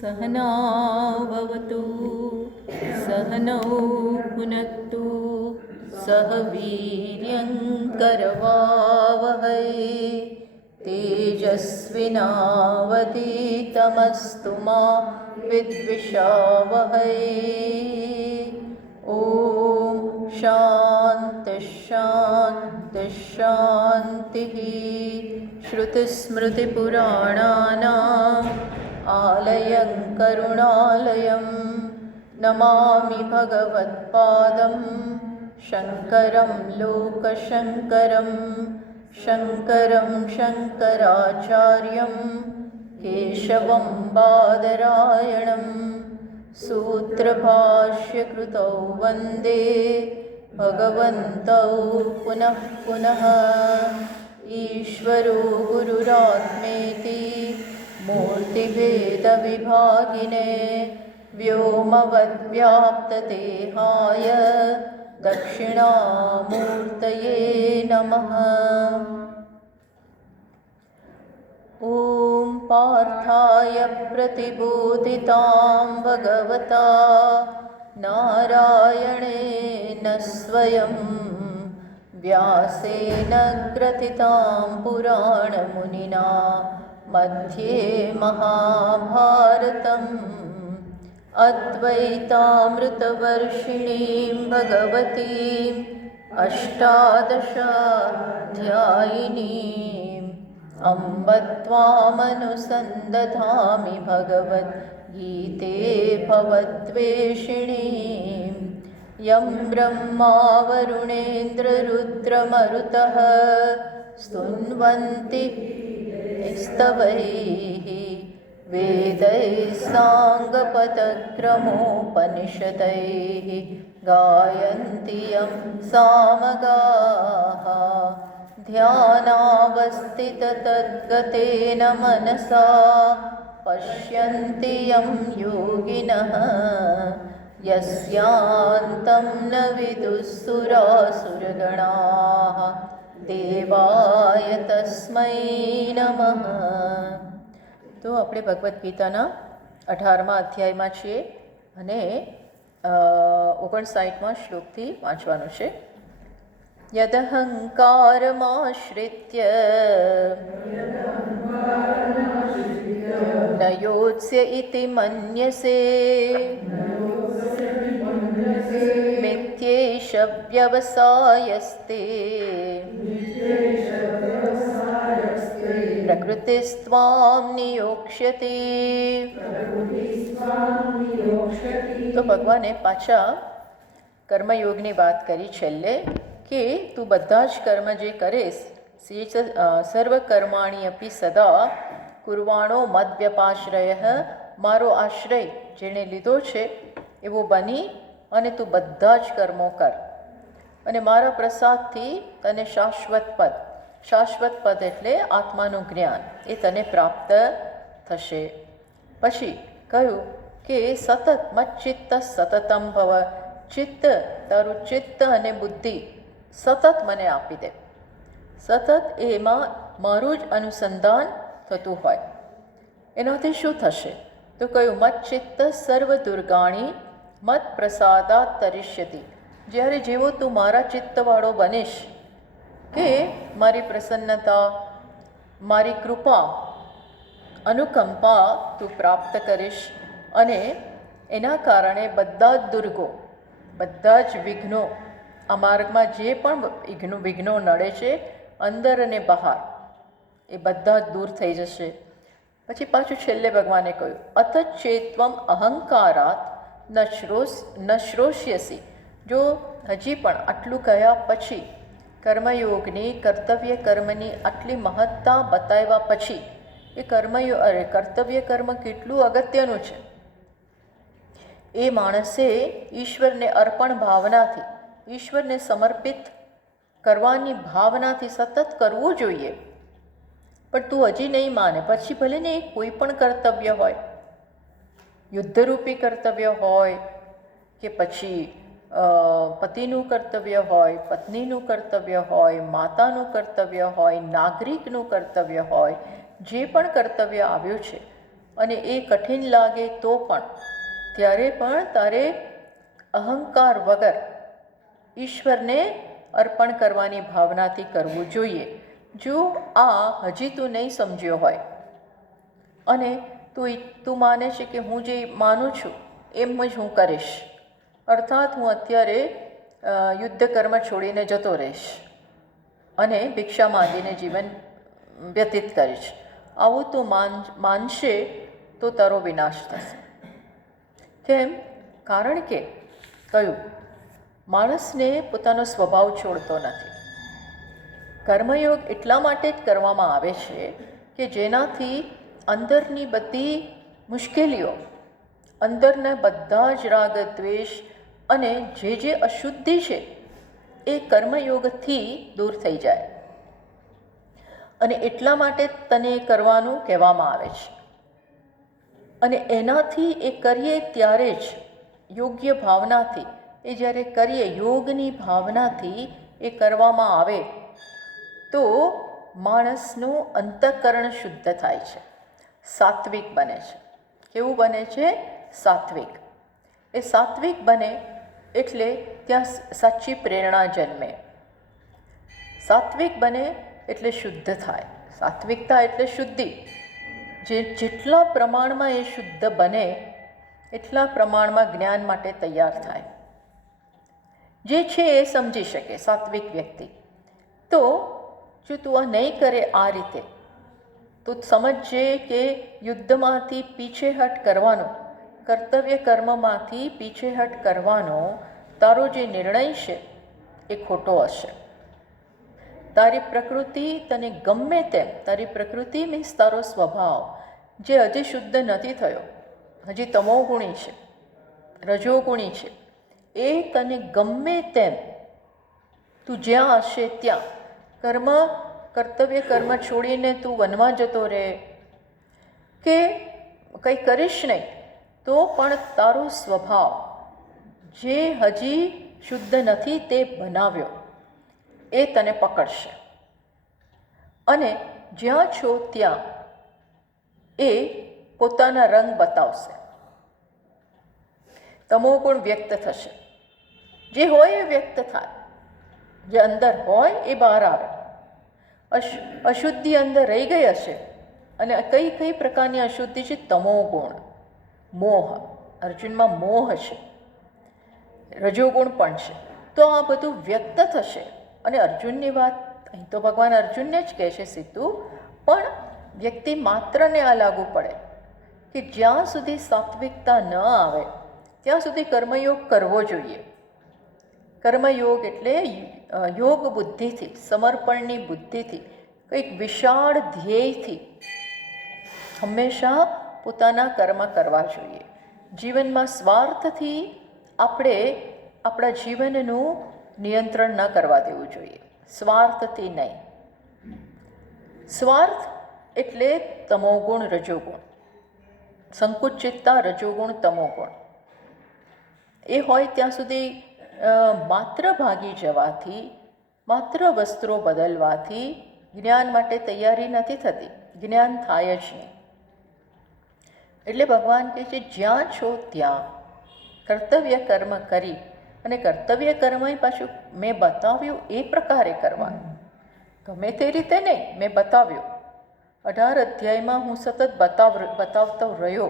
सहनावतु सहनौ भुनक्तु सह वीर्यङ्करवावहै तेजस्विनावधीतमस्तु मा विद्विषावहै। ॐ शान्तिः शान्तिः शान्तिः। श्रुतिस्मृतिपुराणानाम् आलयं करुणालयं नमामि भगवत्पादं शङ्करं लोकशङ्करं शङ्करं शङ्कराचार्यं केशवं बादरायणं सूत्रभाष्यकृतौ वन्दे भगवन्तौ पुनः पुनः। ईश्वरो गुरुरात्मेति मूर्तिभेदविभागिने व्योमवद्व्याप्तदेहाय दक्षिणामूर्तये नमः। ॐ पार्थाय प्रतिबोधितां भगवता नारायणेन स्वयं व्यासेन ग्रथितां पुराणमुनिना मध्ये महाभारतम् अद्वैतामृतवर्षिणीं भगवतीम् अष्टादशाध्यायिनीम् अम्ब त्वामनुसन्दधामि भगवद्गीते भवद्वेषिणीं यं ब्रह्मा वरुणेन्द्ररुद्रमरुतः स्तुन्वन्ति स्तवैः वेदैः साङ्गपदक्रमोपनिषदैः गायन्ति यं सामगाः ध्यानावस्थिततद्गतेन मनसा पश्यन्ति यं योगिनः यस्यान्तं न विदुःसुरासुरगणाः देवाय तस्मै नमः। તો આપણે ભગવદ્ ગીતાના 18મા અધ્યાયમાં છીએ અને 59મા શ્લોકથી વાંચવાનું છે. યદહંકારમાશ્રિત્ય ન યોત્સ્ય ઇતિ મન્યસે મિથ્યૈષ વ્યવસાયસ્તે પ્રકૃતિસ્ત્વાં નિયોક્ષ્યતિ. તો ભગવાને પાછા કર્મયોગની વાત કરી છેલ્લે કે તું બધા જ કર્મ જે કરીશ સર્વ કર્માણી અપી સદા કુર્વાણો મદ્વ્યપાશ્રય, મારો આશ્રય જેણે લીધો છે એવો બની અને તું બધા જ કર્મો કર અને મારા પ્રસાદથી તને શાશ્વત પદ એટલે આત્માનું જ્ઞાન એ તને પ્રાપ્ત થશે. પછી કહ્યું કે સતત મચ્ચિત્ત સતતમ ભવ, ચિત્ત તારું ચિત્ત અને બુદ્ધિ સતત મને આપી દે. સતત એમાં મારું જ અનુસંધાન થતું હોય. એનાથી શું થશે? તો કહ્યું મચ્ચિત્ત સર્વ દુર્ગાણી મત પ્રસાદાત તરિષ્યતિ. જ્યારે જેવો તું મારા ચિત્તવાળો બનીશ કે મારી પ્રસન્નતા, મારી કૃપા, અનુકંપા તું પ્રાપ્ત કરીશ અને એના કારણે બધા જ દુર્ગો, બધા જ વિઘ્નો, આ માર્ગમાં જે પણ વિઘ્નો નડે છે અંદર અને બહાર, એ બધા જ દૂર થઈ જશે. પછી પાછું છેલ્લે ભગવાને કહ્યું અતચેત્વમ અહંકારાત ન શ્રોષ્યસી. જો હજી પણ આટલું કહ્યા પછી કર્મયોગની, કર્તવ્ય કર્મની આટલી મહત્તા બતાવ્યા પછી એ કર્તવ્ય કર્મ કેટલું અગત્યનું છે એ માણસે ઈશ્વરને અર્પણ ભાવનાથી, ઈશ્વરને સમર્પિત કરવાની ભાવનાથી સતત કરવું જોઈએ. પણ તું હજી નહીં માને, પછી ભલે ને કોઈ પણ કર્તવ્ય હોય, યુદ્ધરૂપી કર્તવ્ય હોય કે પછી પતિનું કર્તવ્ય હોય, પત્નીનું કર્તવ્ય હોય, માતાનું કર્તવ્ય હોય, નાગરિકનું કર્તવ્ય હોય, જે પણ કર્તવ્ય આવ્યું છે અને એ કઠિન લાગે તો પણ ત્યારે પણ તારે અહંકાર વગર ઈશ્વરને અર્પણ કરવાની ભાવનાથી કરવું જોઈએ. જો આ હજી તું નહીં સમજ્યો હોય અને તું માને છે કે હું જે માનું છું એમ જ હું કરીશ, અર્થાત હું અત્યારે યુદ્ધ કર્મ છોડીને જતો રહીશ અને ભિક્ષા માંગીને જીવન વ્યતીત કરીશ, આવું તું માનશે તો તારો વિનાશ થશે. કેમ? કારણ કે કયું માણસને પોતાનો સ્વભાવ છોડતો નથી. કર્મયોગ એટલા માટે જ કરવામાં આવે છે કે જેનાથી અંદરની બધી મુશ્કેલીઓ, અંદરના બધા જ રાગ દ્વેષ અને જે અશુદ્ધિ છે એ કર્મયોગથી દૂર થઈ જાય. અને એટલા માટે તને કરવાનું કહેવામાં આવે છે. અને એનાથી એ કરીએ ત્યારે જ યોગ્ય ભાવનાથી, એ જ્યારે કરીએ યોગની ભાવનાથી એ કરવામાં આવે તો માણસનું અંતઃકરણ શુદ્ધ થાય છે, સાત્વિક બને છે. કેવું બને છે? સાત્વિક. એ સાત્વિક બને એટલે ત્યાં સાચી પ્રેરણા જન્મે. સાત્વિક બને એટલે શુદ્ધ થાય. સાત્વિકતા એટલે શુદ્ધિ. જેટલા પ્રમાણમાં એ શુદ્ધ બને એટલા પ્રમાણમાં જ્ઞાન માટે તૈયાર થાય. જે છે એ સમજી શકે સાત્વિક વ્યક્તિ. તો જો તું આ નહીં કરે આ રીતે, તો સમજજે કે યુદ્ધમાંથી પીછેહટ કરવાનો, કર્તવ્ય કર્મમાંથી પીછેહટ કરવાનો તારો જે નિર્ણય છે એ ખોટો હશે. તારી પ્રકૃતિ તને ગમે તેમ, તારી પ્રકૃતિ મીન્સ તારો સ્વભાવ જે હજી શુદ્ધ નથી થયો, હજી તમોગુણી છે, રજોગુણી છે, એ તને ગમે તેમ તું જ્યાં હશે ત્યાં કર્તવ્ય કર્મ છોડીને તું વનમાં જતો રહે કે કંઈ કરીશ નહીં તો પણ તારો સ્વભાવ જે હજી શુદ્ધ નથી તે બનાવ્યો એ તને પકડશે અને જ્યાં છો ત્યાં એ પોતાના રંગ બતાવશે. તમોગુણ વ્યક્ત થશે. જે હોય એ વ્યક્ત થાય, જે અંદર હોય એ બહાર આવે. અશુદ્ધિ અંદર રહી ગઈ હશે. અને કઈ કઈ પ્રકારની અશુદ્ધિ છે? તમોગુણ, મોહ. અર્જુનમાં મોહ છે, રજોગુણ પણ છે. તો આ બધું વ્યક્ત થશે. અને અર્જુનની વાત અહીં તો ભગવાન અર્જુનને જ કહે છે સીધું, પણ વ્યક્તિ માત્રને આ લાગુ પડે કે જ્યાં સુધી સાત્વિકતા ન આવે ત્યાં સુધી કર્મયોગ કરવો જોઈએ. કર્મયોગ એટલે યોગ બુદ્ધિથી, સમર્પણની બુદ્ધિથી, કંઈક વિશાળ ધ્યેયથી હંમેશા પોતાના કર્મ કરવા જોઈએ. જીવનમાં સ્વાર્થથી આપણે આપણા જીવનનું નિયંત્રણ ન કરવા દેવું જોઈએ. સ્વાર્થથી નહીં. સ્વાર્થ એટલે તમોગુણ, રજોગુણ, સંકુચિતતા, રજોગુણ, તમોગુણ. એ હોય ત્યાં સુધી માત્ર ભાગી જવાથી, માત્ર વસ્ત્રો બદલવાથી જ્ઞાન માટે તૈયારી નથી થતી, જ્ઞાન થાય જ નહીં. એટલે ભગવાન કહે છે જ્યાં છો ત્યાં કર્તવ્ય કર્મ કરી, અને કર્તવ્ય કર્મ પાછું મેં બતાવ્યું એ પ્રકારે કરવાનું. ગમે તે રીતે નહીં, મેં બતાવ્યું. 18 અધ્યાયમાં હું સતત બતાવતો રહ્યો.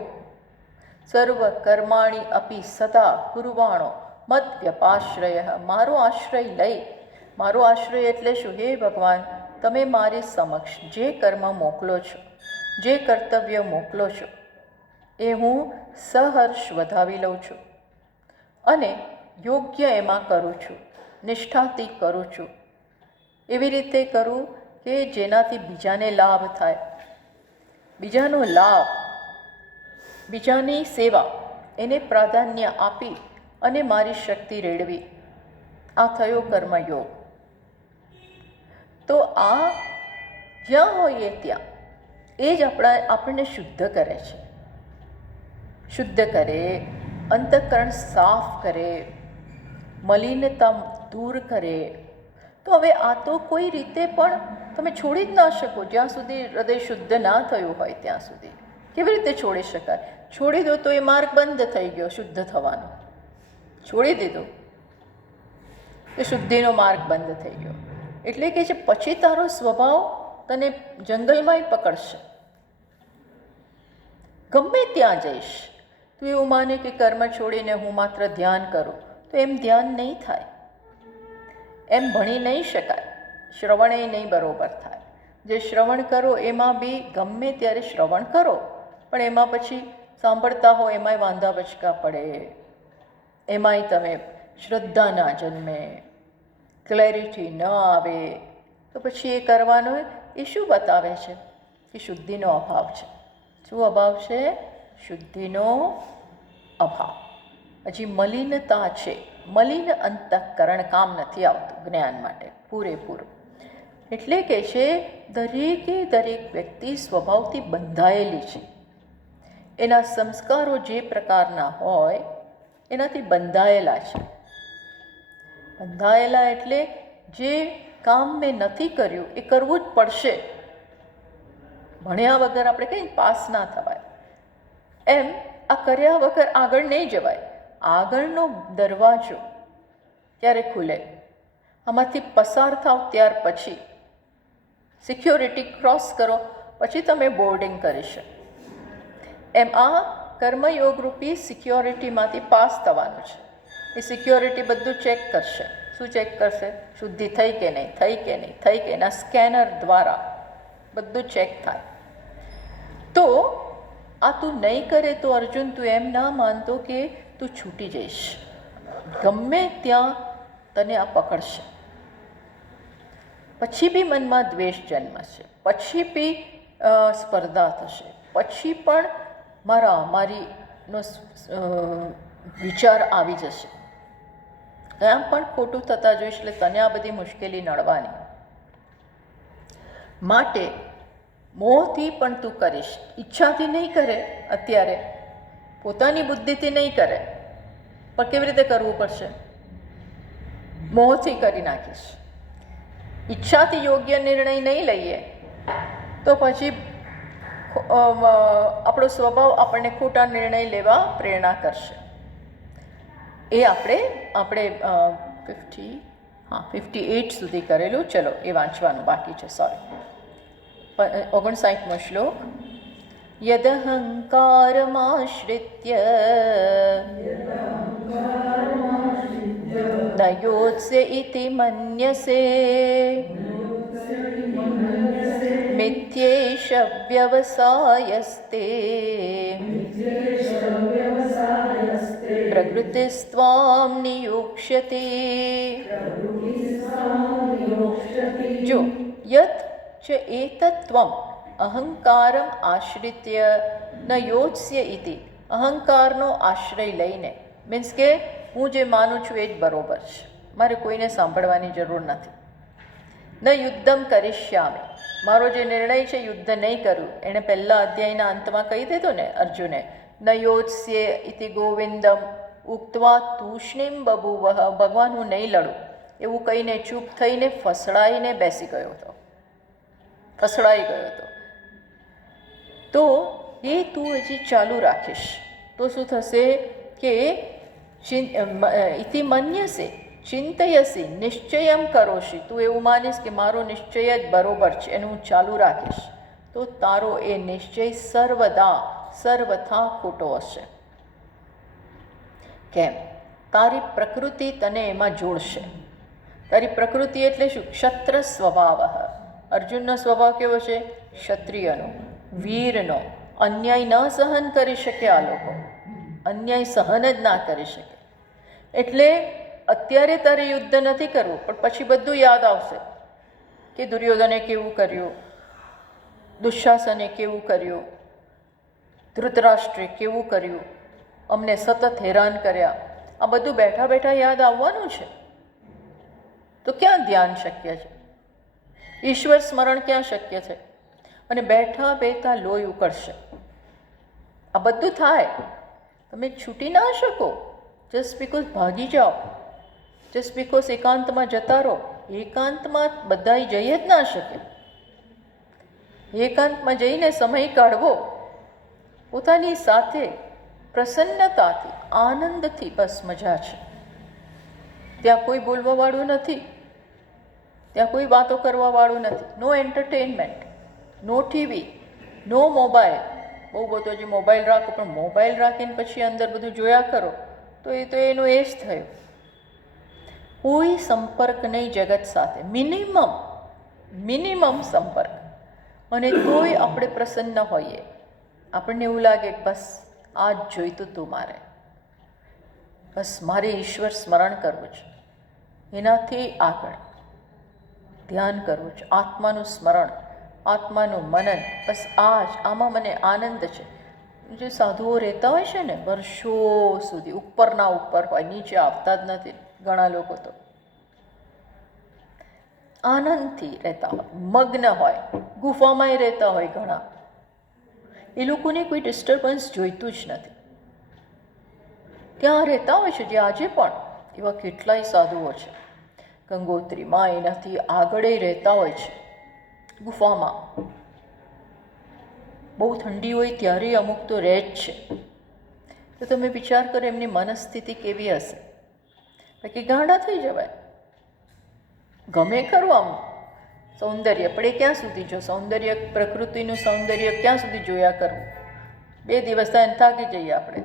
સર્વ કર્માણી અપી સદા કુર્વાણો મદ વ્યપાશ્રય. મારો આશ્રય લઈ, મારો આશ્રય એટલે શું? હે ભગવાન, તમે મારી સમક્ષ જે કર્મ મોકલો છો, જે કર્તવ્ય મોકલો છો એ હું સહર્ષ વધાવી લઉં છું અને યોગ્ય એમાં કરું છું, નિષ્ઠાથી કરું છું. એવી રીતે કરું કે જેનાથી બીજાને લાભ થાય, બીજાનો લાભ, બીજાની સેવા, એને પ્રાધાન્ય આપી અને મારી શક્તિ રેડવી. આ થયો કર્મયોગ. તો આ જ્યાં હોઈએ ત્યાં એ જ આપણને શુદ્ધ કરે છે. શુદ્ધ કરે, અંતઃકરણ સાફ કરે, મલિનતા દૂર કરે. તો હવે આ તો કોઈ રીતે પણ તમે છોડી જ ના શકો જ્યાં સુધી હૃદય શુદ્ધ ના થયું હોય ત્યાં સુધી. કેવી રીતે છોડી શકાય? છોડી દો તો એ માર્ગ બંધ થઈ ગયો શુદ્ધ થવાનો. છોડી દીધો તો શુદ્ધિનો માર્ગ બંધ થઈ ગયો. એટલે કે છે પછી તારો સ્વભાવ તને જંગલમાંય પકડશે. ગમે ત્યાં જઈશ તું એવું માને કે કર્મ છોડીને હું માત્ર ધ્યાન કરું, તો એમ ધ્યાન નહીં થાય, એમ ભણી નહીં શકાય, શ્રવણ એ નહીં બરોબર થાય. જે શ્રવણ કરો એમાં બી ગમે ત્યારે શ્રવણ કરો, પણ એમાં પછી સાંભળતા હો એમાંય વાંધા બચકા પડે, એમાંય તમે શ્રદ્ધા ના જન્મે, ક્લેરિટી ન આવે, તો પછી એ કરવાનો એ શું બતાવે છે કે શુદ્ધિનો અભાવ છે. શું અભાવ છે? શુદ્ધિનો અભાવ. હજી મલિનતા છે. મલિન અંતઃકરણ કામ નથી આવતું જ્ઞાન માટે પૂરેપૂરું. એટલે કે છે દરેકે દરેક વ્યક્તિ સ્વભાવથી બંધાયેલી છે. એના સંસ્કારો જે પ્રકારના હોય એનાથી બંધાયેલા છે. બંધાયેલા એટલે જે કામ મેં નથી કર્યું એ કરવું જ પડશે. ભણ્યા વગર આપણે કંઈ પાસ ના થવાય, એમ આ કર્યા વગર આગળ નહીં જવાય. આગળનો દરવાજો ક્યારે ખુલે? આમાંથી પસાર થાવ ત્યાર પછી, સિક્યોરિટી ક્રોસ કરો પછી તમે બોર્ડિંગ કરી શકો. એમ આ કર્મયોગરૂપી સિક્યોરિટીમાંથી પાસ થવાનું છે. એ સિક્યોરિટી બધું ચેક કરશે. શું ચેક કરશે? શુદ્ધિ થઈ કે નહીં, થઈ કે નહીં, થઈ કે એના સ્કેનર દ્વારા બધું ચેક થાય. તો આ તું નહીં કરે તો અર્જુન તું એમ ના માનતો કે તું છૂટી જઈશ. ગમે ત્યાં તને આ પકડશે. પછી બી મનમાં દ્વેષ જન્મશે, પછી બી સ્પર્ધા થશે, પછી પણ મારીનો વિચાર આવી જશે. ત્યાં પણ ખોટું થતાં જોઈશ એટલે તને આ બધી મુશ્કેલી નડવાની. માટે મોહથી પણ તું કરીશ. ઈચ્છાથી નહીં કરે, અત્યારે પોતાની બુદ્ધિથી નહીં કરે, પણ કેવી રીતે કરવું પડશે? મોહથી કરી નાખીશ. ઈચ્છાથી યોગ્ય નિર્ણય નહીં લઈએ તો પછી આપણો સ્વભાવ આપણને ખોટા નિર્ણય લેવા પ્રેરણા કરશે. એ આપણે 58 સુધી કરેલું. ચલો એ વાંચવાનું બાકી છે. સોરી, 59મો શ્લોક. યદહંકારમાશ્રિત્ય ન યોત્સ્ય ઇતિ મન્યસે મિથ્યેષ વ્યવસાયસ્તે પ્રકૃતિસ્ત્વાં નિયુક્ષ્યતિ. જો યત ચ એતત્વમ અહંકારમ આશ્રિત્ય ન યોત્સ્ય ઇતિ, અહંકારનો આશ્રય લઈને, મીન્સ કે હું જે માનું છું એ જ બરોબર છે, મારે કોઈને સાંભળવાની જરૂર નથી. ન યુદ્ધમ કરીશ્યામિ, મારો જે નિર્ણય છે યુદ્ધ નહીં કરું. એણે પહેલા અધ્યાયના અંતમાં કહી દીધું ને અર્જુને, ન યોત્સ્ય ઇતિ ગોવિંદમ ઉક્તવા તૂષ્ણીમ બભૂવ, ભગવાન હું નહીં લડું એવું કહીને ચૂપ થઈને ફસડાઈને બેસી ગયો હતો, ફસડાઈ ગયો હતો. તો એ તું હજી ચાલુ રાખીશ તો શું થશે કે ઇતિ મન્યસે ચિંતયસી નિશ્ચયમ કરોશી, તું એવું માનીશ કે મારો નિશ્ચય જ બરોબર છે, એનું હું ચાલુ રાખીશ, તો તારો એ નિશ્ચય સર્વથા ખોટો હશે. કેમ? તારી પ્રકૃતિ તને એમાં જોડશે. તારી પ્રકૃતિ એટલે શું? ક્ષત્ર સ્વભાવ. અર્જુનનો સ્વભાવ કેવો છે? ક્ષત્રિયનો, વીરનો. અન્યાય ન સહન કરી શકે આ લોકો, અન્યાય સહન જ ના કરી શકે. એટલે અત્યારે તારે યુદ્ધ નથી કરવું, પણ પછી બધું યાદ આવશે કે દુર્યોધને કેવું કર્યું, દુશાસને કેવું કર્યું, ધૃતરાષ્ટ્રે કેવું કર્યું, અમને સતત હેરાન કર્યા. આ બધું બેઠા બેઠા યાદ આવવાનું છે. તો ક્યાં ધ્યાન શક્ય છે? ઈશ્વર સ્મરણ ક્યાં શક્ય છે? અને બેઠા બેઠા લોહી ઉકળશે. આ બધું થાય, તમે છૂટી ના શકો જસ્ટ બિકોઝ ભાગી જાઓ. જસ્ટ બિકોઝ એકાંતમાં જતા રહો, એકાંતમાં બધાય જઈ જ ના શકે. એકાંતમાં જઈને સમય કાઢવો પોતાની સાથે પ્રસન્નતાથી, આનંદથી, બસ મજા છે. ત્યાં કોઈ બોલવાવાળું નથી, ત્યાં કોઈ વાતો કરવાવાળું નથી. નો એન્ટરટેનમેન્ટ, નો ટીવી, નો મોબાઈલ. બહુ બધો જે મોબાઈલ રાખો, પણ મોબાઈલ રાખીને પછી અંદર બધું જોયા કરો તો એનું એ જ થયું. કોઈ સંપર્ક નહીં જગત સાથે, મિનિમમ સંપર્ક. અને તોય આપણે પ્રસન્ન હોઈએ. આપણને એવું લાગે બસ આ જ જોઈતું તું મારે, બસ મારે ઈશ્વર સ્મરણ કરવું છે, એનાથી આગળ ધ્યાન કરવું છે, આત્માનું સ્મરણ, આત્માનું મનન. બસ આમાં મને આનંદ છે. જે સાધુઓ રહેતા હોય છે ને વર્ષો સુધી, ઉપરના ઉપર હોય, નીચે આવતા જ નથી ઘણા લોકો. તો આનંદથી રહેતા હોય, મગ્ન હોય, ગુફામાંય રહેતા હોય ઘણા. એ લોકોને કોઈ ડિસ્ટર્બન્સ જોઈતું જ નથી. ત્યાં રહેતા હોય છે જે આજે પણ એવા કેટલાય સાધુઓ છે. ગંગોત્રીમાં એનાથી આગળ રહેતા હોય છે ગુફામાં. બહુ ઠંડી હોય ત્યારે અમુક તો રહે જ છે. તો તમે વિચાર કરો એમની મનસ્થિતિ કેવી હશે. બાકી ગાંડા થઈ જવાય. ગમે ખરું આમ સૌંદર્ય, પણ એ ક્યાં સુધી જો સૌંદર્ય, પ્રકૃતિનું સૌંદર્ય ક્યાં સુધી જોયા કરવું? 2 દિવસ થાય થાકી જઈએ આપણે.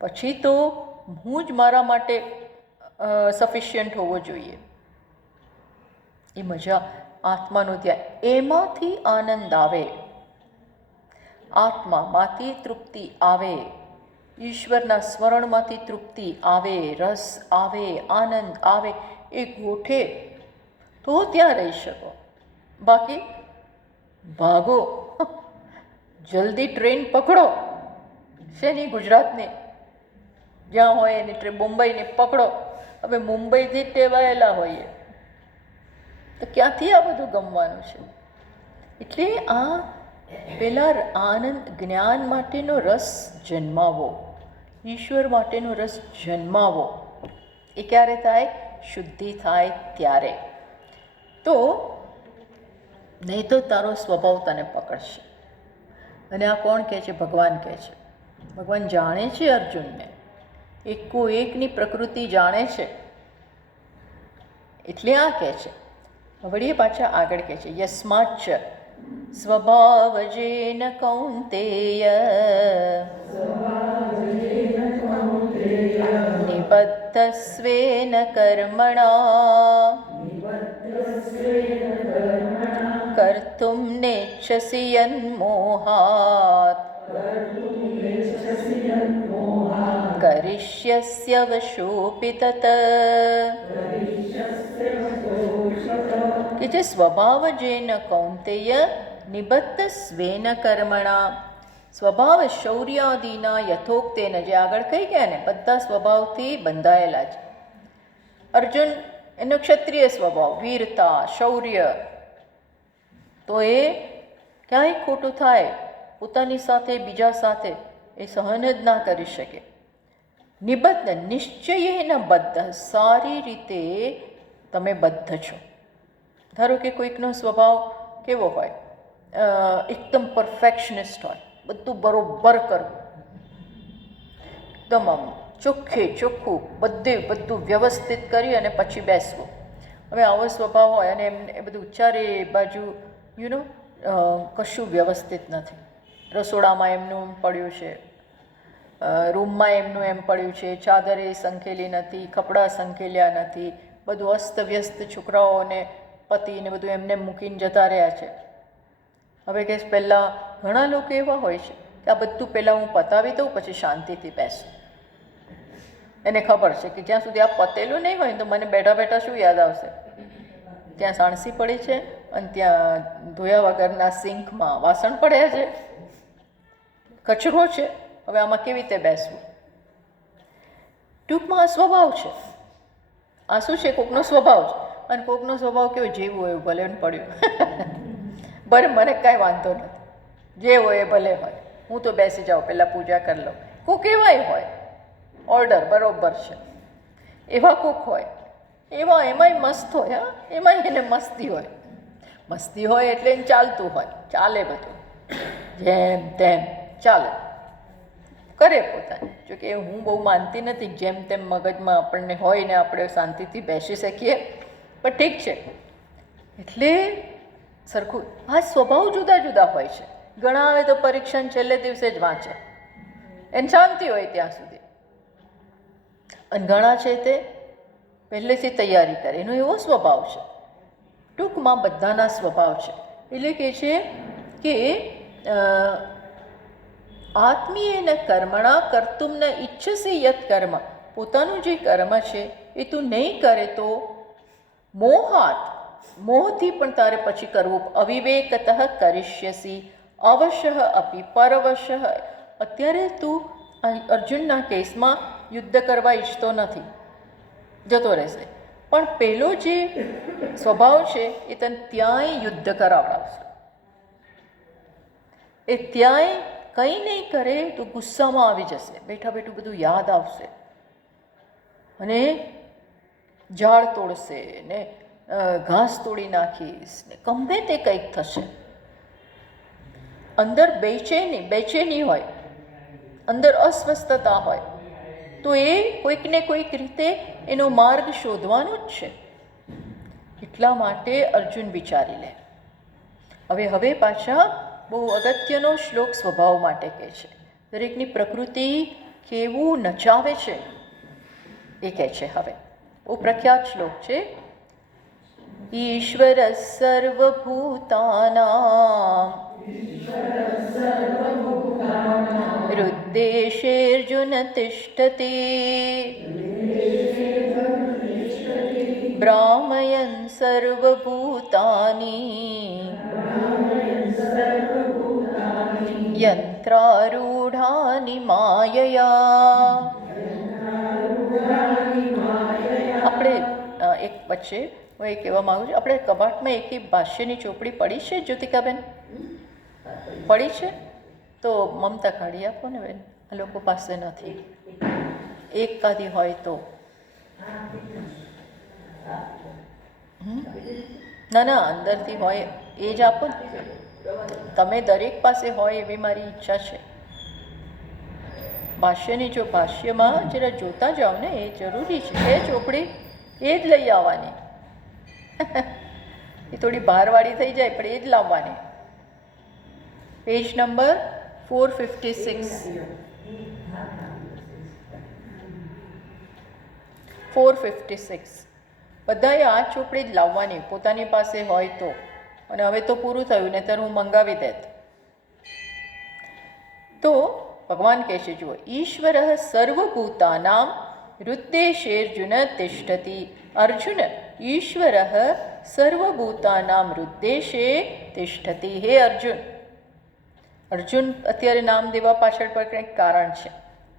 પછી તો હું જ મારા માટે સફિશિયન્ટ હોવો જોઈએ. એ મજા, આત્માનું ધ્યાન, એમાંથી આનંદ આવે, આત્મામાંથી તૃપ્તિ આવે, ઈશ્વરના સ્મરણમાંથી તૃપ્તિ આવે, રસ આવે, આનંદ આવે. એ ગોઠે તો ત્યાં રહી શકો. બાકી ભાગો, જલ્દી ટ્રેન પકડો. શેની? ગુજરાતની, જ્યાં હોય એની ટ્રેન. મુંબઈની પકડો. હવે મુંબઈથી ટેવાયેલા હોઈએ તો ક્યાંથી આ બધું ગમવાનું છે? એટલે આ પેલા આનંદ, જ્ઞાન માટેનો રસ જન્માવો, ઈશ્વર માટેનો રસ જન્માવો. એ ક્યારે થાય? શુદ્ધિ થાય ત્યારે. તો નહીં તો તારો સ્વભાવ તને પકડશે. અને આ કોણ કહે છે? ભગવાન કહે છે. ભગવાન જાણે છે અર્જુનને, એકની પ્રકૃતિ જાણે છે. એટલે આ કહે છે. વળી પાછા આગળ કહે છે, યસ્માચ્ચ સ્વભાવજેન કૌંતેય નિબદ્ધસ્વેન કર્મણા કર્તુમ નેચ્છસી યન્મોહાત કરિષ્યસ્ય વશોપિ તત. કે જે સ્વભાવ જેન કૌંતેય નિબદ્ધ સ્વેન કર્મણા. સ્વભાવ શૌર્યાદિના યથોક્તેન, જે આગળ કહી ગયા ને, બધા સ્વભાવથી બંધાયેલા છે. અર્જુન એનો ક્ષત્રિય સ્વભાવ, વીરતા, શૌર્ય. તો એ ક્યાંય ખોટું થાય પોતાની સાથે, બીજા સાથે, એ સહન જ ના કરી શકે. નિબદ્ધ, નિશ્ચયેન બદ્ધ, સારી રીતે તમે બદ્ધ છો. ધારો કે કોઈકનો સ્વભાવ કેવો હોય? એકદમ પરફેક્શનિસ્ટ હોય, બધું બરોબર કરવું, એકદમ આમ ચોખ્ખું, બધું વ્યવસ્થિત કરી અને પછી બેસવું. હવે આવો સ્વભાવ હોય અને એ બધું ચારે બાજુ કશું વ્યવસ્થિત નથી. રસોડામાં એમનું પડ્યું છે, રૂમમાં એમનું એમ પડ્યું છે, ચાદરે સંકેલી નથી, કપડાં સંકેલ્યા નથી, બધું અસ્તવ્યસ્ત, છોકરાઓને પતિને બધું એમને મૂકીને જતા રહ્યા છે. હવે કે પહેલાં ઘણા લોકો એવા હોય છે કે આ બધું પહેલાં હું પતાવી દઉં, પછી શાંતિથી બેસું. એને ખબર છે કે જ્યાં સુધી આ પતેલું નહીં હોય તો મને બેઠા બેઠા શું યાદ આવશે? ત્યાં સાણસી પડી છે અને ત્યાં ધોયા વગરના સિંકમાં વાસણ પડ્યા છે, કચરો છે. હવે આમાં કેવી રીતે બેસવું? ટૂંકમાં આ સ્વભાવ છે. આ શું છે? કોકનો સ્વભાવ છે. અને કોકનો સ્વભાવ કેવો? જેવું હોય ભલે પડ્યું, ભલે મને કાંઈ વાંધો નથી, જે હોય એ ભલે હોય, હું તો બેસી જાઉં, પહેલાં પૂજા કરી લઉં. કોક એવાય હોય, ઓર્ડર બરાબર છે. એવા કોક હોય, એમાંય મસ્ત હોય. હા, એમાંય એને મસ્તી હોય. મસ્તી હોય એટલે એને ચાલતું હોય, ચાલે બધું જેમ તેમ ચાલે, કરે પોતાને. જોકે હું બહુ માનતી નથી જેમ તેમ મગજમાં આપણને હોય ને આપણે શાંતિથી બેસી શકીએ, પણ ઠીક છે. એટલે સરખું આ સ્વભાવ જુદા જુદા હોય છે. ઘણા આવે તો પરીક્ષાને છેલ્લે દિવસે જ વાંચે, એને શાંતિ હોય ત્યાં સુધી, અને ઘણા છે તે પહેલેથી તૈયારી કરે, એનો એવો સ્વભાવ છે. ટૂંકમાં બધાના સ્વભાવ છે. એટલે કે છે કે આત્મીય ન કર્મણા કર્તુમ ન ઈચ્છસી યત કર્મ, પોતાનું જે કર્મ છે એ તું નહીં કરે તો મોહાત, મોહથી પણ તારે પછી કરવું. અવિવેકતઃ કરિષ્યસી અવશઃ અપી પરવશ. અત્યારે તું અર્જુનના કેસમાં યુદ્ધ કરવા ઈચ્છતો નથી, જતો રહેશે, પણ પેલો જે સ્વભાવ છે એ તને ત્યાંય યુદ્ધ કરાવડાવશે. એ ત્યાંય કંઈ નહીં કરે તો ગુસ્સામાં આવી જશે, બેઠા બેઠું બધું યાદ આવશે અને ઝાડ તોડશે ને ઘાસ તોડી નાખીશ ને ગમે તે કંઈક થશે. અંદર બેચેની હોય, અંદર અસ્વસ્થતા હોય, તો એ કોઈક ને કોઈક રીતે એનો માર્ગ શોધવાનો જ છે. એટલા માટે અર્જુન વિચારી લે. હવે પાછા બહુ અગત્યનો શ્લોક સ્વભાવ માટે કહે છે. દરેકની પ્રકૃતિ કેવું નચાવે છે એ કહે છે. હવે બહુ પ્રખ્યાત શ્લોક છે. ઈશ્વર સર્વભૂતાનાં હૃદ્દેશેર્જુન તિષ્ઠતિ ભ્રામયન સર્વભૂતાની યંત્રારૂઢાનિ માયયા. આપણે એક વચ્ચે હું એ કહેવા માગું છું, આપણે કબાટમાં એકે ભાષ્યની ચોપડી પડી છે જ્યોતિકાબેન? પડી છે? તો મમતા કાઢી આપો ને બેન, આ લોકો પાસે નથી. એક કાદી હોય તો. ના અંદરથી હોય એ જ આપો ને. તમે દરેક પાસે હોય એવી મારી ઈચ્છા છે. ભાષ્યની જો ભાષ્યમાં જરા જોતા જાઓ ને, એ જરૂરી છે. એ ચોપડી એ જ લઈ આવવાની. એ થોડી ભારવાળી થઈ જાય પણ એ જ લાવવાની. Page number 456. 456 બધાએ આ ચોપડી જ લાવવાની પોતાની પાસે હોય તો. અને હવે તો પૂરું થયું, ને ત્યારે હું મંગાવી દેત. તો ભગવાન કહે છે, જુઓ, ઈશ્વર સર્વભૂતાનામ હૃદ્દેશેર્જુન તિષ્ઠતિ. અર્જુન, ઈશ્વર સર્વભૂતાનામ હૃદ્દેશે તિષ્ઠતિ. હે અર્જુન, અર્જુન અત્યારે નામ દેવા પાછળ પર કંઈક કારણ છે.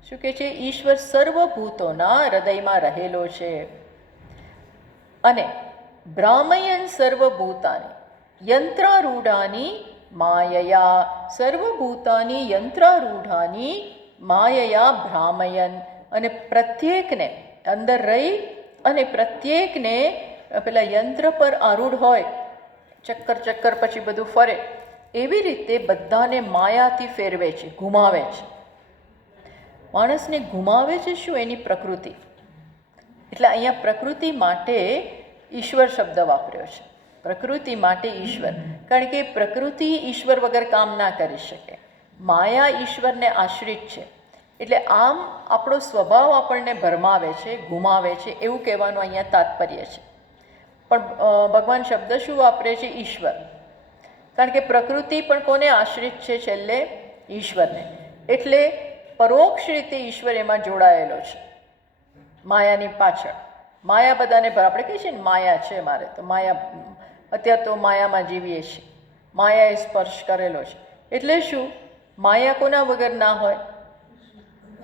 શું કહે છે? ઈશ્વર સર્વભૂતોના હૃદયમાં રહેલો છે. અને ભ્રામયન સર્વભૂતાની યંત્રારૂઢાની માયયા. સર્વભૂતાની યંત્રારૂઢાની માયયા ભ્રામયન. અને પ્રત્યેકને અંદર રહી અને પ્રત્યેકને પેલા યંત્ર પર આરૂઢ હોય, ચક્કર પછી બધું ફરે, એવી રીતે બધાને માયાથી ફેરવે છે, ઘુમાવે છે. માણસને ઘુમાવે છે શું? એની પ્રકૃતિ. એટલે અહીંયા પ્રકૃતિ માટે ઈશ્વર શબ્દ વાપર્યો છે. પ્રકૃતિ માટે ઈશ્વર, કારણ કે પ્રકૃતિ ઈશ્વર વગર કામ ના કરી શકે. માયા ઈશ્વરને આશ્રિત છે. એટલે આમ આપણો સ્વભાવ આપણને ભરમાવે છે, ઘુમાવે છે, એવું કહેવાનું અહીંયા તાત્પર્ય છે. પણ ભગવાન શબ્દ શું વાપરે છે? ઈશ્વર. કારણ કે પ્રકૃતિ પણ કોને આશ્રિત છે? છેલ્લે ઈશ્વરને. એટલે પરોક્ષ રીતે ઈશ્વર એમાં જોડાયેલો છે, માયાની પાછળ. માયા બધાને આપણે કહીએ છીએ ને માયા છે મારે, તો માયા અત્યારે તો માયામાં જીવીએ છીએ. માયાએ સ્પર્શ કરેલો છે. એટલે શું? માયા કોના વગર ના હોય?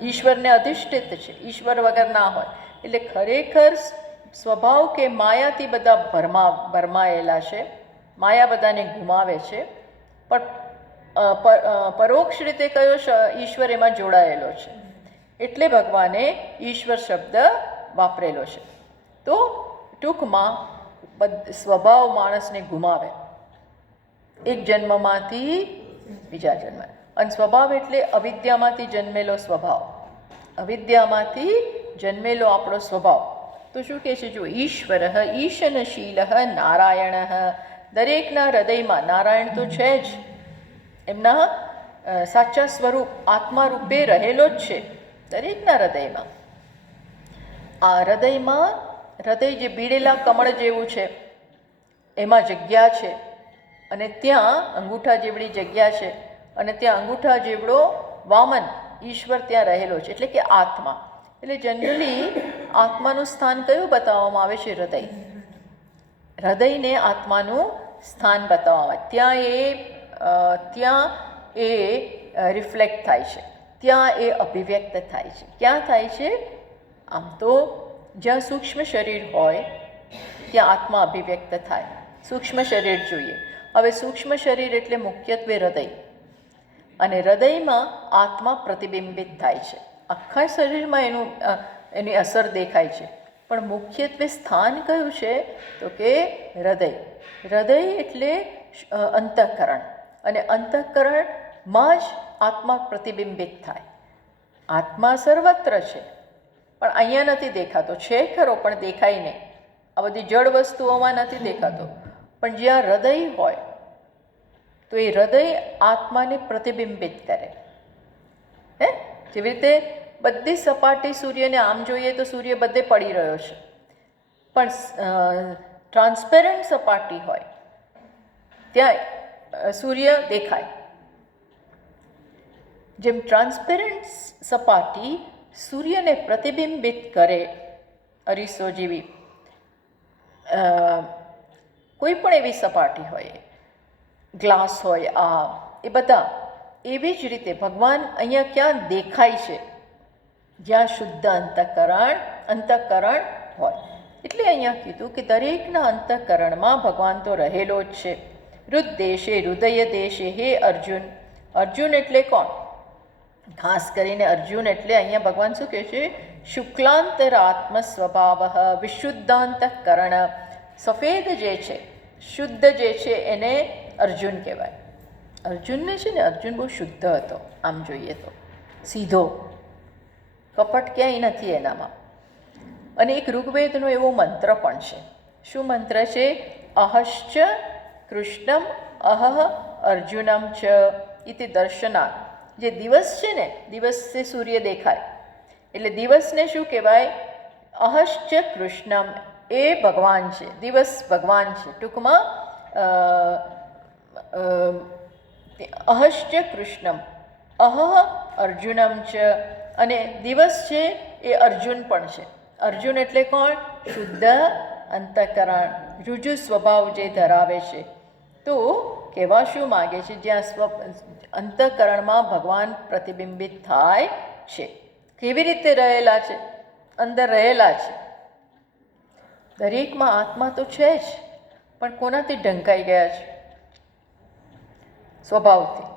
ઈશ્વરને અધિષ્ઠિત છે, ઈશ્વર વગર ના હોય. એટલે ખરેખર સ્વભાવ કે માયાથી બધા ભરમાયેલા છે. માયા બધાને ઘુમાવે છે, પણ પરોક્ષ રીતે કયો ઈશ્વર એમાં જોડાયેલો છે. એટલે ભગવાને ઈશ્વર શબ્દ વાપરેલો છે. તો ટૂંકમાં સ્વભાવ માણસને ગુમાવે એક જન્મમાંથી બીજા જન્મ. અને સ્વભાવ એટલે અવિદ્યામાંથી જન્મેલો સ્વભાવ, અવિદ્યામાંથી જન્મેલો આપણો સ્વભાવ. તો શું કહે છે? જો ઈશ્વર ઈશનશીલ નારાયણ, દરેકના હૃદયમાં નારાયણ તો છે જ, એમના સાચા સ્વરૂપ આત્મા રૂપે રહેલો જ છે દરેકના હૃદયમાં. આ હૃદયમાં, હૃદય જે બીડેલા કમળ જેવું છે એમાં જગ્યા છે, અને ત્યાં અંગૂઠા જેવડી જગ્યા છે, અને ત્યાં અંગૂઠા જેવડો વામન ઈશ્વર ત્યાં રહેલો છે, એટલે કે આત્મા. એટલે જનરલી આત્માનું સ્થાન કયું બતાવવામાં આવે છે? હૃદય. હૃદયને આત્માનું સ્થાન બતાવવામાં આવે. ત્યાં એ રિફ્લેક્ટ થાય છે, ત્યાં એ અભિવ્યક્ત થાય છે. ક્યાં થાય છે? આમ તો જ્યાં સૂક્ષ્મ શરીર હોય ત્યાં આત્મા અભિવ્યક્ત થાય. સૂક્ષ્મ શરીર જોઈએ. હવે સૂક્ષ્મ શરીર એટલે મુખ્યત્વે હૃદય, અને હૃદયમાં આત્મા પ્રતિબિંબિત થાય છે. આખા શરીરમાં એની અસર દેખાય છે, પણ મુખ્યત્વે સ્થાન કયું છે? તો કે હૃદય. હૃદય એટલે અંતઃકરણ, અને અંતઃકરણમાં જ આત્મા પ્રતિબિંબિત થાય. આત્મા સર્વત્ર છે, પણ અહીંયા નથી દેખાતો. છે ખરો, પણ દેખાય નહીં. આ બધી જળ વસ્તુઓમાં નથી દેખાતો. પણ જ્યાં હૃદય હોય તો એ હૃદય આત્માને પ્રતિબિંબિત કરે. જેવી રીતે બધી સપાટી સૂર્યને આમ જોઈએ તો સૂર્ય બધે પડી રહ્યો છે, પણ ટ્રાન્સપેરન્ટ સપાટી હોય ત્યાં સૂર્ય દેખાય. જેમ ટ્રાન્સપેરન્ટ સપાટી સૂર્યને પ્રતિબિંબિત કરે, અરીસો જેવી કોઈ પણ એવી સપાટી હોય, ગ્લાસ હોય, એ બધા એવી જ રીતે ભગવાન અહીંયા ક્યાં દેખાય છે? જ્યાં શુદ્ધ અંતઃકરણ હોય. એટલે અહીંયા કીધું કે દરેકના અંતઃકરણમાં ભગવાન તો રહેલો જ છે. હૃદદેશે હૃદય દેશે હે અર્જુન. અર્જુન એટલે કોણ? ખાસ કરીને અર્જુન એટલે અહીંયા ભગવાન શું કહે છે? શુક્લાંતરાત્મ સ્વભાવ વિશુદ્ધાંતઃકરણ. સફેદ જે છે, શુદ્ધ જે છે, એને અર્જુન કહેવાય. અર્જુનને છે ને, અર્જુન બહુ શુદ્ધ હતો. આમ જોઈએ તો સીધો, કપટ ક્યાંય નથી એનામાં. અને એક ઋગ્વેદનો એવો મંત્ર પણ છે. શું મંત્ર છે? અહશ્ચ કૃષ્ણમ અહઃ અર્જુનમ ચ ઇતિ દર્શનાत्. જે દિવસ છે ને, દિવસે સૂર્ય દેખાય, એટલે દિવસને શું કહેવાય? અહશ્ચ કૃષ્ણમ, એ ભગવાન છે, દિવસ ભગવાન છે. ટૂંકમાં અહશ્ચ કૃષ્ણમ અહઃ અર્જુનમ ચ, અને દિવસ છે એ અર્જુન પણ છે. અર્જુન એટલે કોણ? શુદ્ધ અંતઃકરણ, રુજુ સ્વભાવ જે ધરાવે છે. તો કહેવા શું માગે છે? જ્યાં અંતઃકરણમાં ભગવાન પ્રતિબિંબિત થાય છે. કેવી રીતે રહેલા છે? અંદર રહેલા છે. દરેકમાં આત્મા તો છે જ, પણ કોનાથી ઢંકાઈ ગયા છે? સ્વભાવથી,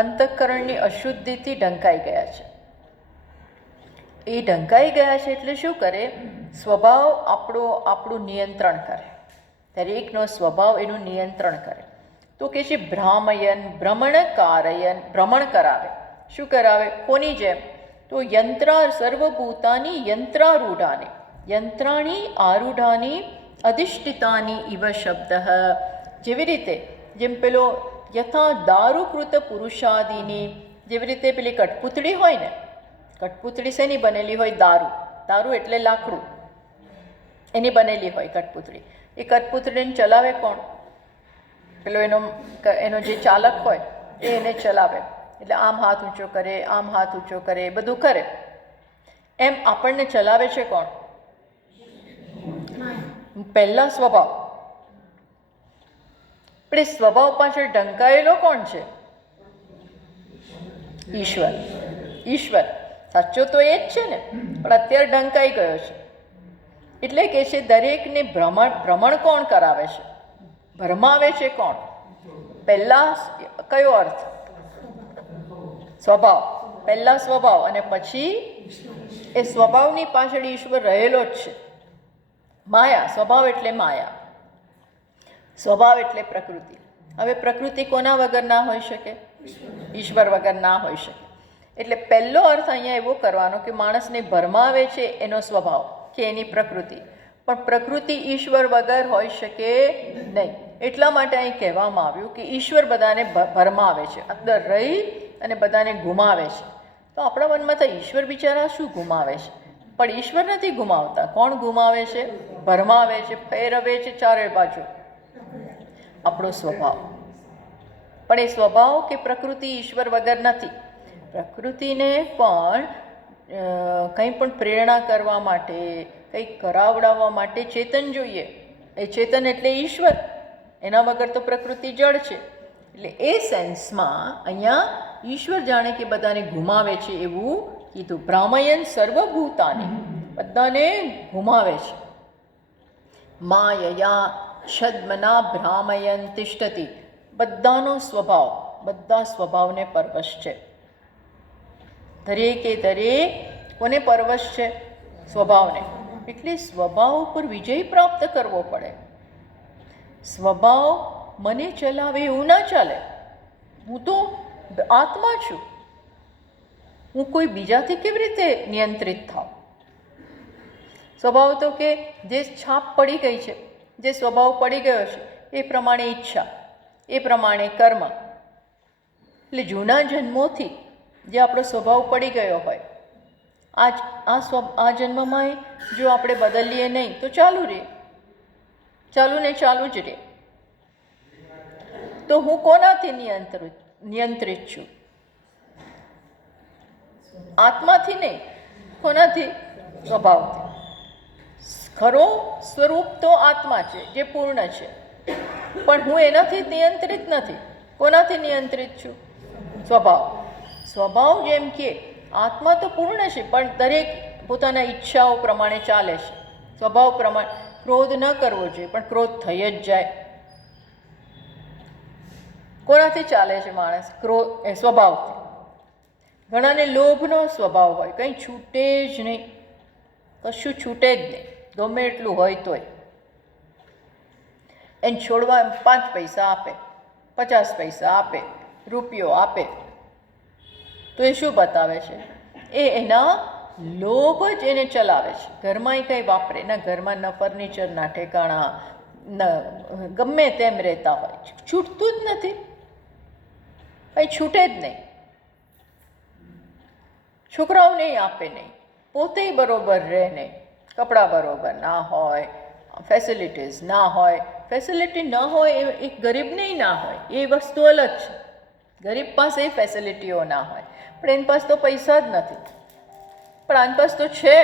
અંતઃકરણની અશુદ્ધિથી ઢંકાઈ ગયા છે. એ ઢંકાઈ ગયા છે એટલે શું કરે? સ્વભાવ આપણું નિયંત્રણ કરે. દરેકનો સ્વભાવ એનું નિયંત્રણ કરે. તો કે છે ભ્રામયન ભ્રમણ કરાવે. શું કરાવે? કોની જેમ? તો સર્વભૂતાની યંત્રારૂઢાની, યંત્રાણી આરૂઢાની અધિષ્ઠિતાની ઇવ શબ્દ. જેવી રીતે જેમ પેલો યથા દારૂકૃત પુરુષાદિની, જેવી રીતે પેલી કઠપૂતળી હોય ને, કઠપૂતળી શેની બનેલી હોય? દારૂ એટલે લાકડું, એની બનેલી હોય કઠપૂતળી. એ કઠપૂતળીને ચલાવે કોણ? પેલો એનો જે ચાલક હોય એ એને ચલાવે. એટલે આમ હાથ ઊંચો કરે, આમ હાથ ઊંચો કરે, બધું કરે. એમ આપણને ચલાવે છે કોણ? પહેલા સ્વભાવ. પણ એ સ્વભાવ પાછળ ઢંકાયેલો કોણ છે? ઈશ્વર. સાચો તો એ જ છે ને, પણ અત્યારે ઢંકાઈ ગયો છે. એટલે કે છે દરેકને ભ્રમણ કોણ કરાવે છે? ભરમાવે છે કોણ? પહેલા કયો અર્થ? સ્વભાવ. પહેલા સ્વભાવ, અને પછી એ સ્વભાવની પાછળ ઈશ્વર રહેલો જ છે. માયા, સ્વભાવ એટલે માયા, સ્વભાવ એટલે પ્રકૃતિ. હવે પ્રકૃતિ કોના વગર ના હોઈ શકે? ઈશ્વર વગર ના હોઈ શકે. એટલે પહેલો અર્થ અહીંયા એવો કરવાનો કે માણસને ભરમાવે છે એનો સ્વભાવ કે એની પ્રકૃતિ, પણ પ્રકૃતિ ઈશ્વર વગર હોઈ શકે નહીં. એટલા માટે અહીં કહેવામાં આવ્યું કે ઈશ્વર બધાને ભરમાવે છે, અંદર રહી અને બધાને ગુમાવે છે. તો આપણા મનમાં તો ઈશ્વર બિચારા શું ગુમાવે છે? પણ ઈશ્વર નથી ગુમાવતા. કોણ ગુમાવે છે? ભરમાવે છે, ફેરવે છે ચારે બાજુ. આપણો સ્વભાવ. પણ એ સ્વભાવ કે પ્રકૃતિ ઈશ્વર વગર નથી. પ્રકૃતિને પણ કંઈ પણ પ્રેરણા કરવા માટે, કંઈક કરાવડાવવા માટે ચેતન જોઈએ. એ ચેતન એટલે ઈશ્વર. એના વગર તો પ્રકૃતિ જળ છે. એટલે એ સેન્સમાં અહીંયા ઈશ્વર જાણે કે બધાને ગુમાવે છે એવું કીધું. ભ્રામયન સર્વભૂતાને, બધાને ગુમાવે છે. માયયા છદ્મના ભ્રામયન તિષ્ઠતિ, બધાનો સ્વભાવ, બધા સ્વભાવને પરવશ છે. દરેકે દરેક કોને પરવશ છે? સ્વભાવને. એટલે સ્વભાવ ઉપર વિજય પ્રાપ્ત કરવો પડે. સ્વભાવ મને ચલાવે એવું ના ચાલે. હું તો આત્મા છું, હું કોઈ બીજાથી કેવી રીતે નિયંત્રિત થાઉં? સ્વભાવ તો કે જે છાપ પડી ગઈ છે, જે સ્વભાવ પડી ગયો છે એ પ્રમાણે ઈચ્છા, એ પ્રમાણે કર્મ. એટલે જૂના જન્મોથી જે આપણો સ્વભાવ પડી ગયો હોય, આ જન્મમાં જો આપણે બદલીએ નહીં તો ચાલુ રહે, ચાલુ ને ચાલુ જ રહે. તો હું કોનાથી નિયંત્રિત છું? આત્માથી નહીં. કોનાથી? સ્વભાવથી. ખરો સ્વરૂપ તો આત્મા છે જે પૂર્ણ છે, પણ હું એનાથી નિયંત્રિત નથી. કોનાથી નિયંત્રિત છું? સ્વભાવ. સ્વભાવ જેમ કે આત્મા તો પૂર્ણ છે, પણ દરેક પોતાના ઈચ્છાઓ પ્રમાણે ચાલે છે. સ્વભાવ પ્રમાણે ક્રોધ ન કરવો જોઈએ, પણ ક્રોધ થઈ જ જાય. કોનાથી ચાલે છે માણસ? સ્વભાવથી. ઘણાને લોભનો સ્વભાવ હોય, કંઈ છૂટે જ નહીં, કશું છૂટે જ નહીં, ગમે એટલું હોય તોય. એને છોડવા 5 પૈસા આપે, 50 પૈસા આપે, રૂપિયો આપે, તો એ શું બતાવે છે? એના લોભ જ એને ચલાવે છે. ઘરમાં કંઈ વાપરે ના, ઘરમાં ન ફર્નિચર, ના ઠેકાણા, ન ગમે તેમ રહેતા હોય, છૂટતું જ નથી, કંઈ છૂટે જ નહીં. છોકરાઓને આપે નહીં, પોતે બરોબર રહે નહીં, કપડાં બરોબર ના હોય, ફેસિલિટીઝ ના હોય. ફેસિલિટી ન હોય એ એક ગરીબને ના હોય, એ વસ્તુ અલગ છે. ગરીબ પાસે ફેસિલિટીઓ ના હોય, પણ એની પાસે તો પૈસા જ નથી. પણ આની પાસે તો છે,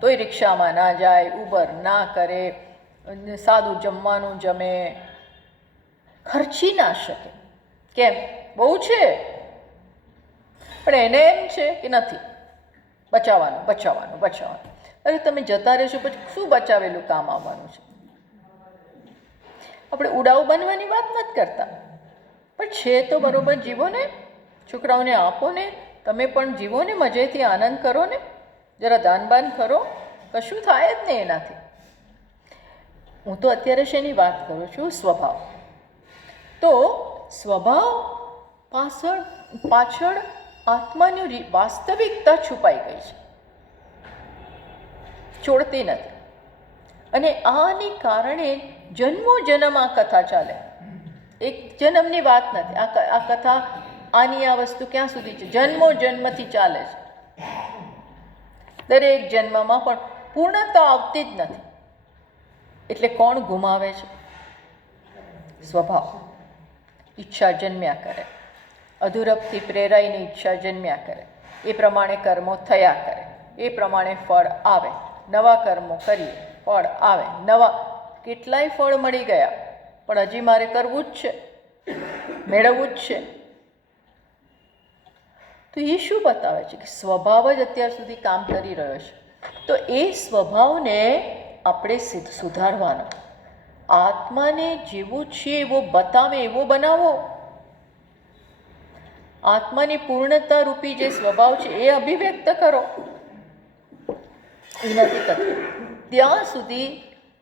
તોય રિક્ષામાં ના જાય, ઉબર ના કરે, સાદું જમવાનું જમે, ખર્ચી ના શકે. કેમ? બહુ છે, પણ એને એમ છે કે નથી, બચાવવાનું બચાવવાનું બચાવવાનું. અરે તમે જતા રહેશો પછી શું બચાવેલું કામ આવવાનું છે? આપણે ઉડાવ બનવાની વાત નથી કરતા, પણ છે તો બરોબર જીવો ને, છોકરાઓને આપો ને, તમે પણ જીવો ને, મજેથી આનંદ કરો ને, જરા દાનબાન કરો, કશું થાય જ નહીં એનાથી. હું તો અત્યારે શેની વાત કરું છું? સ્વભાવ. તો સ્વભાવ પાછળ આત્માની વાસ્તવિકતા છુપાઈ ગઈ છે, છોડતી નથી. અને આને કારણે જન્મો જન્મ આ કથા ચાલે. એક જન્મની વાત નથી આ કથા. આની આ વસ્તુ ક્યાં સુધી છે? જન્મો જન્મથી ચાલે છે. દરેક જન્મમાં પણ પૂર્ણતા આવતી જ નથી. એટલે કોણ ગુમાવે છે? સ્વભાવ. ઈચ્છા જન્મ્યા કરે, અધૂરપથી પ્રેરાઈને ઈચ્છા જન્મ્યા કરે, એ પ્રમાણે કર્મો થયા કરે, એ પ્રમાણે ફળ આવે. નવા કર્મો કરીએ, ફળ આવે. નવા કેટલાય ફળ મળી ગયા, પણ હજી મારે કરવું જ છે, મેળવવું જ છે. તો એ શું બતાવે છે? કે સ્વભાવ જ અત્યાર સુધી કામ કરી રહ્યો છે. તો એ સ્વભાવને આપણે સુધારવાનો, આત્માને જેવો છે એવો બતાવે એવો બનાવો. આત્માની પૂર્ણતા રૂપી જે સ્વભાવ છે એ અભિવ્યક્ત કરો. એ નથી થતું. ત્યાં સુધી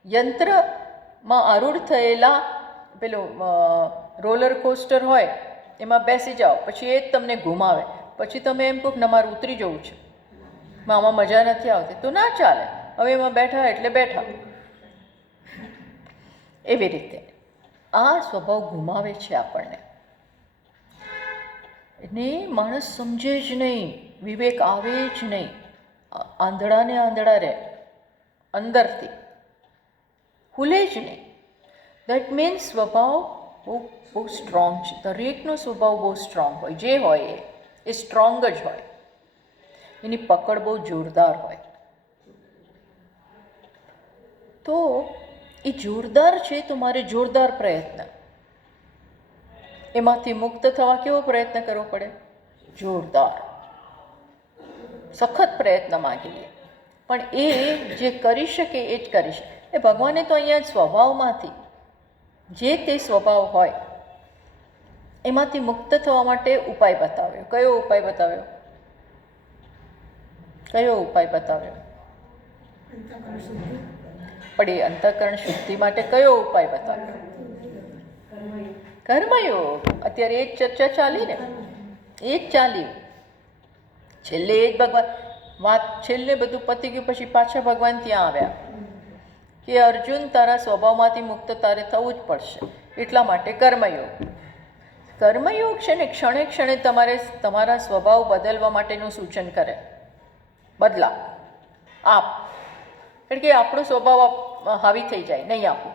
યંત્રમાં આરૂઢ થયેલા પેલું રોલર કોસ્ટર હોય એમાં બેસી જાઓ, પછી એ જ તમને ઘુમાવે, પછી તમે એમ કહો કે મારે ઉતરી જવું છે, આમાં મજા નથી આવતી, તો ના ચાલે. હવે એમાં બેઠા એટલે બેઠા. એવી રીતે આ સ્વભાવ ઘુમાવે છે આપણને, ને માણસ સમજે જ નહીં, વિવેક આવે જ નહીં, આંધળાને આંધળા રહે, અંદરથી ખુલે જ નહીં. દેટ મીન્સ સ્વભાવ બહુ સ્ટ્રોંગ છે. દરેકનો સ્વભાવ બહુ સ્ટ્રોંગ હોય, જે હોય એ સ્ટ્રોંગ જ હોય, એની પકડ બહુ જોરદાર હોય. તો એ જોરદાર છે તો મારે જોરદાર પ્રયત્ન, એમાંથી મુક્ત થવા કેવો પ્રયત્ન કરવો પડે? જોરદાર, સખત પ્રયત્ન માગી લે. પણ એ જે કરી શકે એ જ કરી શકે. એ ભગવાને તો અહીંયા સ્વભાવમાંથી જે તે સ્વભાવ હોય એમાંથી મુક્ત થવા માટે ઉપાય બતાવ્યો. કયો ઉપાય બતાવ્યો? કયો ઉપાય બતાવ્યો? પણ એ અંતઃકરણ શુદ્ધિ માટે કયો ઉપાય બતાવ્યો? કર્મયોગ. અત્યારે એ જ ચર્ચા ચાલી ને, એ જ ચાલ્યું. છેલ્લે એ જ ભગવાન વાત, છેલ્લે બધું પતી ગયું પછી પાછા ભગવાન ત્યાં આવ્યા કે અર્જુન, તારા સ્વભાવમાંથી મુક્ત તારે થવું જ પડશે, એટલા માટે કર્મયોગ. કર્મયોગ છે ને ક્ષણે ક્ષણે તમારા સ્વભાવ બદલવા માટેનું સૂચન કરે. બદલા આપ, કારણ કે આપણો સ્વભાવ હાવી થઈ જાય. નહીં આપું,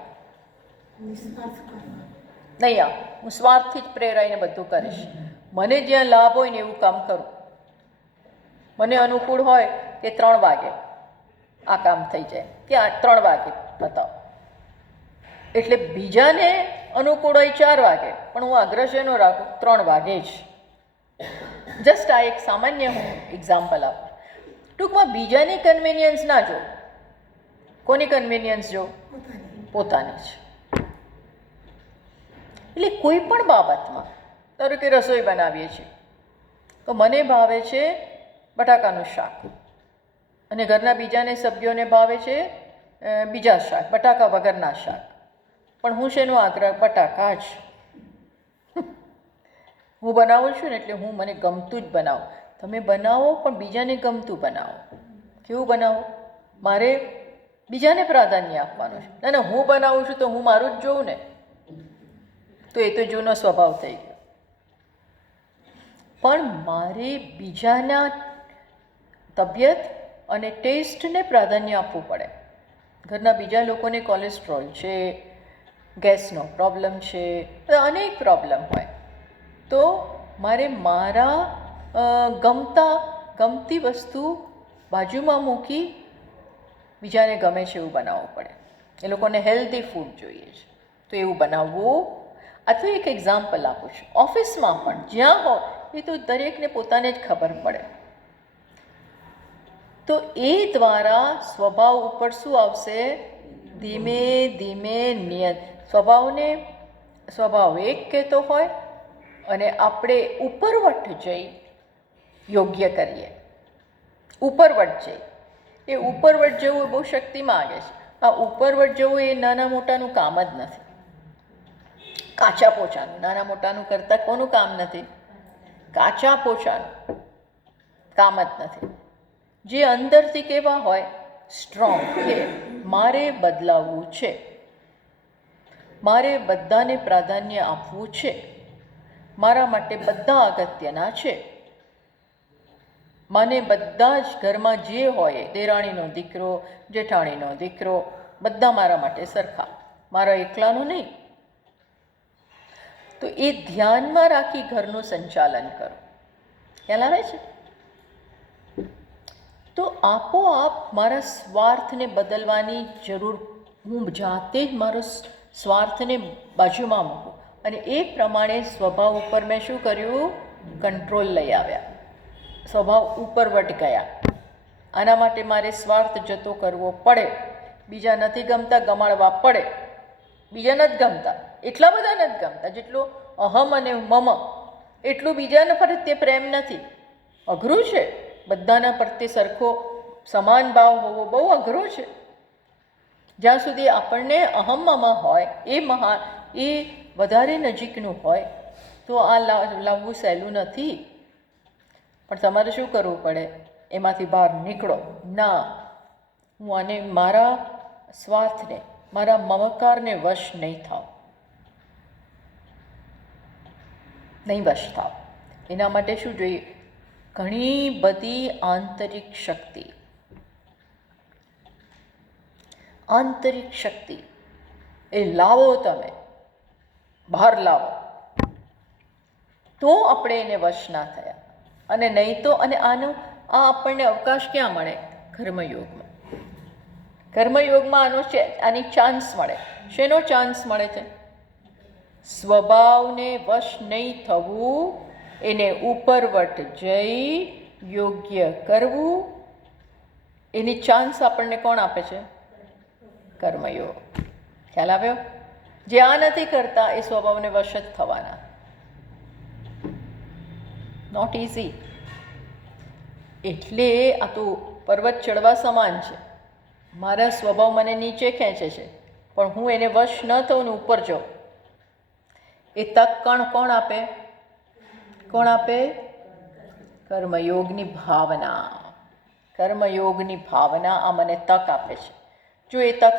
નહીં આપું, હું સ્વાર્થથી જ પ્રેરાઈને બધું કરીશ. મને જ્યાં લાભ હોય ને એવું કામ કરું. મને અનુકૂળ હોય કે 3 વાગે આ કામ થઈ જાય, ત્યાં 3 વાગે બતાવો. એટલે બીજાને અનુકૂળ હોય 4 વાગે, પણ હું આગ્રહ શેનો રાખું? 3 વાગે જ. જસ્ટ આ એક સામાન્ય હું એક્ઝામ્પલ આપું. ટૂંકમાં બીજાની કન્વિનિયન્સ ના જો. કોની કન્વિનિયન્સ જો? પોતાની જ. એટલે કોઈ પણ બાબતમાં, ધારો કે રસોઈ બનાવીએ છીએ તો મને ભાવે છે બટાકાનું શાક, અને ઘરના બીજાને સભ્યોને ભાવે છે બીજા શાક, બટાકા વગરના શાક. પણ હું શેનો આગ્રહ? બટાકા જ. હું બનાવું છું ને એટલે હું મને ગમતું જ બનાવું. તમે બનાવો પણ બીજાને ગમતું બનાવો. કેવું બનાવો? મારે બીજાને પ્રાધાન્ય આપવાનું છે. ના ના, હું બનાવું છું તો હું મારું જ જોઉં ને, તો એ તો જૂનો સ્વભાવ થઈ ગયો. પણ મારે બીજાના તબિયત અને ટેસ્ટને પ્રાધાન્ય આપવું પડે. ઘરના બીજા લોકોને કોલેસ્ટ્રોલ છે, ગેસનો પ્રોબ્લેમ છે, અનેક પ્રોબ્લેમ હોય, તો મારે મારા ગમતી વસ્તુ બાજુમાં મૂકી બીજાને ગમે છે એવું બનાવવું પડે. એ લોકોને હેલ્ધી ફૂડ જોઈએ છે, તો એવું બનાવવું. અથવા એક એક્ઝામ્પલ આપું છું, ઓફિસમાં પણ જ્યાં હોય એ તો દરેકને પોતાને જ ખબર પડે. તો એ દ્વારા સ્વભાવ ઉપર શું આવશે? ધીમે ધીમે નિયત સ્વભાવ એક કહેતો હોય અને આપણે ઉપરવટ જઈ યોગ્ય કરીએ. ઉપરવટ જઈ, એ ઉપરવટ જવું બહુ શક્તિ માગે છે. આ ઉપરવટ જવું એ નાના મોટાનું કામ જ નથી. કાચા પોચાનું, નાના મોટાનું કરતાં કોનું કામ નથી? કાચા પોચાનું કામ જ નથી. જે અંદરથી કેવા હોય? સ્ટ્રોંગ, કે મારે બદલાવવું છે, મારે બધાને પ્રાધાન્ય આપવું છે, મારા માટે બધા અગત્યના છે, મને બધા જ ઘરમાં જે હોય, દેરાણીનો દીકરો, જેઠાણીનો દીકરો, બધા મારા માટે સરખા, મારા એકલાનું નહીં. તો એ ધ્યાનમાં રાખી ઘરનું સંચાલન કરો. ખ્યાલ આવે છે? તો આપોઆપ મારા સ્વાર્થને બદલવાની જરૂર, હું જાતે જ મારો સ્વાર્થને બાજુમાં મૂકું, અને એ પ્રમાણે સ્વભાવ ઉપર મેં શું કર્યું? કંટ્રોલ લઈ આવ્યા. સ્વભાવ ઉપરવટ ગયા. આના માટે મારે સ્વાર્થ જતો કરવો પડે. બીજા નથી ગમતા, ગમાડવા પડે. બીજા નથી ગમતા, એટલા બધા નથી ગમતા જેટલો અહમ અને મમ એટલું બીજાના પ્રત્યે પ્રેમ નથી. અઘરું છે. બધાના પ્રત્યે સરખો સમાન ભાવ હોવો બહુ અઘરો છે. જ્યાં સુધી આપણને અહમમાં હોય, એ વધારે નજીકનું હોય તો આ લાવવું સહેલું નથી. પણ તમારે શું કરવું પડે? એમાંથી બહાર નીકળો. ના, હું આને મારા સ્વાર્થને, મારા મમકારને વશ નહીં થાવ, નહીં વશ થાવ. એના માટે શું જોઈએ? ઘણી બધી આંતરિક શક્તિ. આંતરિક શક્તિ એ લાવો, તમે બહાર લાવો તો આપણે એને વશ ના થયા. અને નહીં તો, અને આ આપણને અવકાશ ક્યાં મળે? કર્મયોગમાં. કર્મયોગમાં આની ચાન્સ મળે. શેનો ચાન્સ મળે છે? સ્વભાવને વશ નહીં થવું, એને ઉપરવટ જઈ યોગ્ય કરવું. એની ચાન્સ આપણને કોણ આપે છે? કર્મયોગ. ખ્યાલ આવ્યો? જે આ નથી કરતા એ સ્વભાવને વશ જ થવાના. Not easy. એટલે આ તો પર્વત ચડવા સમાન છે. મારા સ્વભાવ મને નીચે ખેંચે છે, પણ હું એને વશ ન થઉં ને ઉપર જાઉં. એ તક કોણ આપે? કોણ આપે? કર્મયોગની ભાવના. કર્મયોગની ભાવના આ મને તક આપે છે. જો એ તક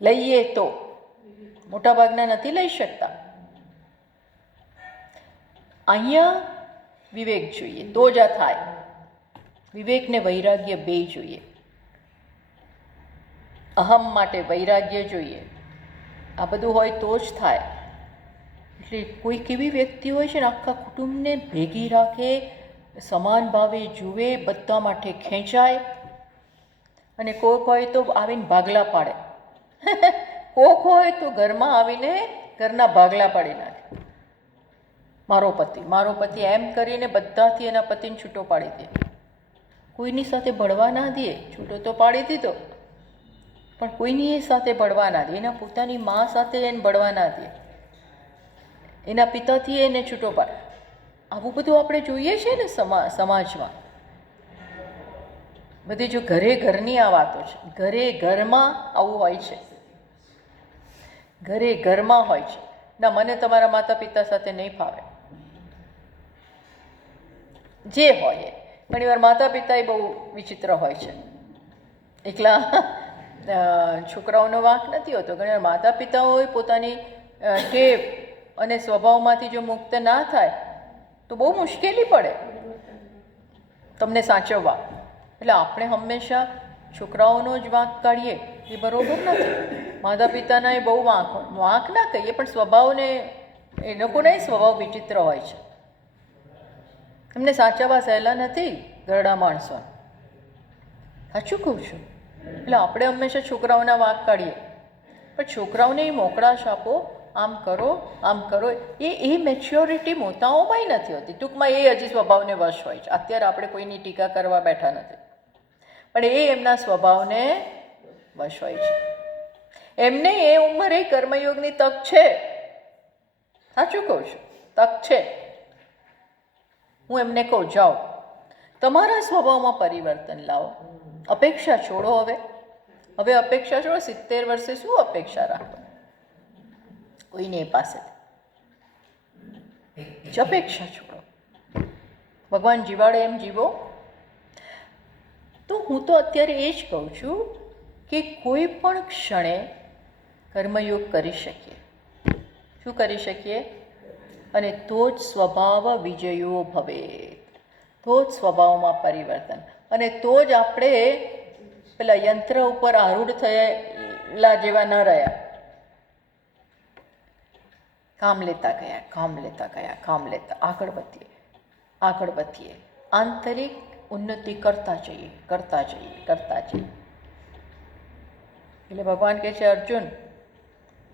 લઈએ તો મોટાભાગના નથી લઈ શકતા. અહીંયા વિવેક જોઈએ તો જ આ થાય. વિવેક ને વૈરાગ્ય બે જોઈએ. અહમ માટે વૈરાગ્ય જોઈએ. આ બધું હોય તો જ થાય. એટલે કોઈક એવી વ્યક્તિ હોય છે ને, આખા કુટુંબને ભેગી રાખે, સમાન ભાવે જુએ, બધા માટે ખેંચાય, અને કોક હોય તો આવીને ભાગલા પાડે. કોક હોય તો ઘરમાં આવીને ઘરના ભાગલા પાડી નાખે. મારો પતિ એમ કરીને બધાથી એના પતિને છૂટો પાડી દે. કોઈની સાથે ભળવા ના દે. છૂટો તો પાડી દીધો, પણ કોઈની સાથે ભળવા ના દે. એના પોતાની મા સાથે એને ભળવા ના દે. એના પિતાથી એને છૂટો પાડે. આવું બધું આપણે જોઈએ છીએ ને સમાજમાં. બધી જો ઘરની આ વાતો છે. ઘરમાં આવું હોય છે. ઘરમાં હોય છે. ના, મને તમારા માતા પિતા સાથે નહીં ફાવે. જે હોય એ. ઘણી વાર માતા પિતા એ બહુ વિચિત્ર હોય છે. એકલા છોકરાઓનો વાંક નથી હોતો. ઘણી વાર માતા પિતાઓ પોતાની ટેવ અને સ્વભાવમાંથી જો મુક્ત ના થાય તો બહુ મુશ્કેલી પડે તમને સાચવવા. એટલે આપણે હંમેશા છોકરાઓનો જ વાંક કાઢીએ એ બરાબર નથી. માતા પિતાના એ બહુ વાંક ના કહીએ, પણ સ્વભાવને, એ લોકોના સ્વભાવ વિચિત્ર હોય છે. એમને સાચવવા સહેલા નથી ઘરડા માણસો. સાચું કહું છું. એટલે આપણે હંમેશા છોકરાઓના વાંક કાઢીએ, પણ છોકરાઓને એ મોકળાશ આપો, આમ કરો, આમ કરો. એ મેચ્યોરિટી મોટાઓમાંય નથી હોતી. ટૂંકમાં એ હજી સ્વભાવને વશ હોય છે. અત્યારે આપણે કોઈની ટીકા કરવા બેઠા નથી, પણ એ એમના સ્વભાવને વશ હોય છે. એમને એ ઉંમરે કર્મયોગની તક છે. સાચું કહું છું, તક છે. હું એમને કહું, જાઓ તમારા સ્વભાવમાં પરિવર્તન લાવો. અપેક્ષા છોડો. હવે અપેક્ષા છોડો. 70 વર્ષે શું અપેક્ષા રાખો કોઈને પાસેથી? અપેક્ષા છોડો. ભગવાન જીવાડે એમ જીવો. તો હું તો અત્યારે એ જ કહું છું કે કોઈ પણ ક્ષણે કર્મયોગ કરી શકીએ. શું કરી શકીએ? અને તો જ સ્વભાવ વિજયો ભવે. તો જ સ્વભાવમાં પરિવર્તન. અને તો જ આપણે પેલા યંત્ર ઉપર આરૂઢ થયેલા જેવા ન રહ્યા. કામ લેતા ગયા આગળ વધીએ. આંતરિક ઉન્નતિ કરતા જઈએ. એટલે ભગવાન કહે છે, અર્જુન,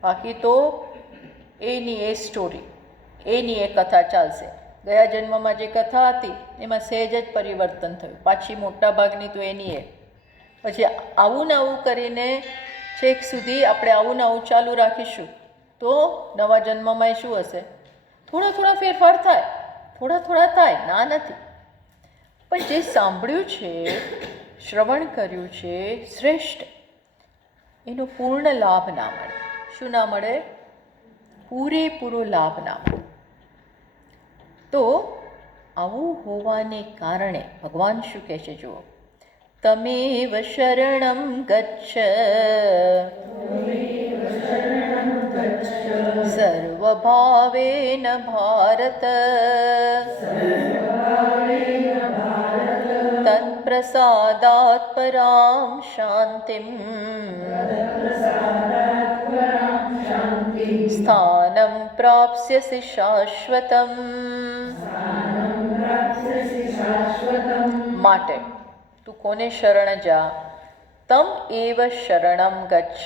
બાકી તો એની એ સ્ટોરી, એની એ કથા ચાલશે. ગયા જન્મમાં જે કથા હતી એમાં સહેજ જ પરિવર્તન થયું. પાછી મોટા ભાગની તો એની એ. પછી આવું ને આવું કરીને છેક સુધી આપણે આવું ને આવું ચાલુ રાખીશું તો નવા જન્મમાં શું હશે? થોડા થોડા ફેરફાર થાય, થોડા થોડા થાય, ના નથી. પણ જે સાંભળ્યું છે, શ્રવણ કર્યું છે શ્રેષ્ઠ, એનો પૂર્ણ લાભ ના મળે. શું ના મળે? પૂરેપૂરો લાભ ના મળે. તો આવું હોવાને કારણે ભગવાન શું કહે છે? જુઓ, તમેવ શરણમ ગચ્છ સર્વભાવેન ભારત તત્પ્રસાદાત પરામ શાંતિમ સ્થાનમ પ્રાપ્સ્યસી શાશ્વતમ. માટે તું કોને શરણ જા? તમ એવ શરણમ ગચ્છ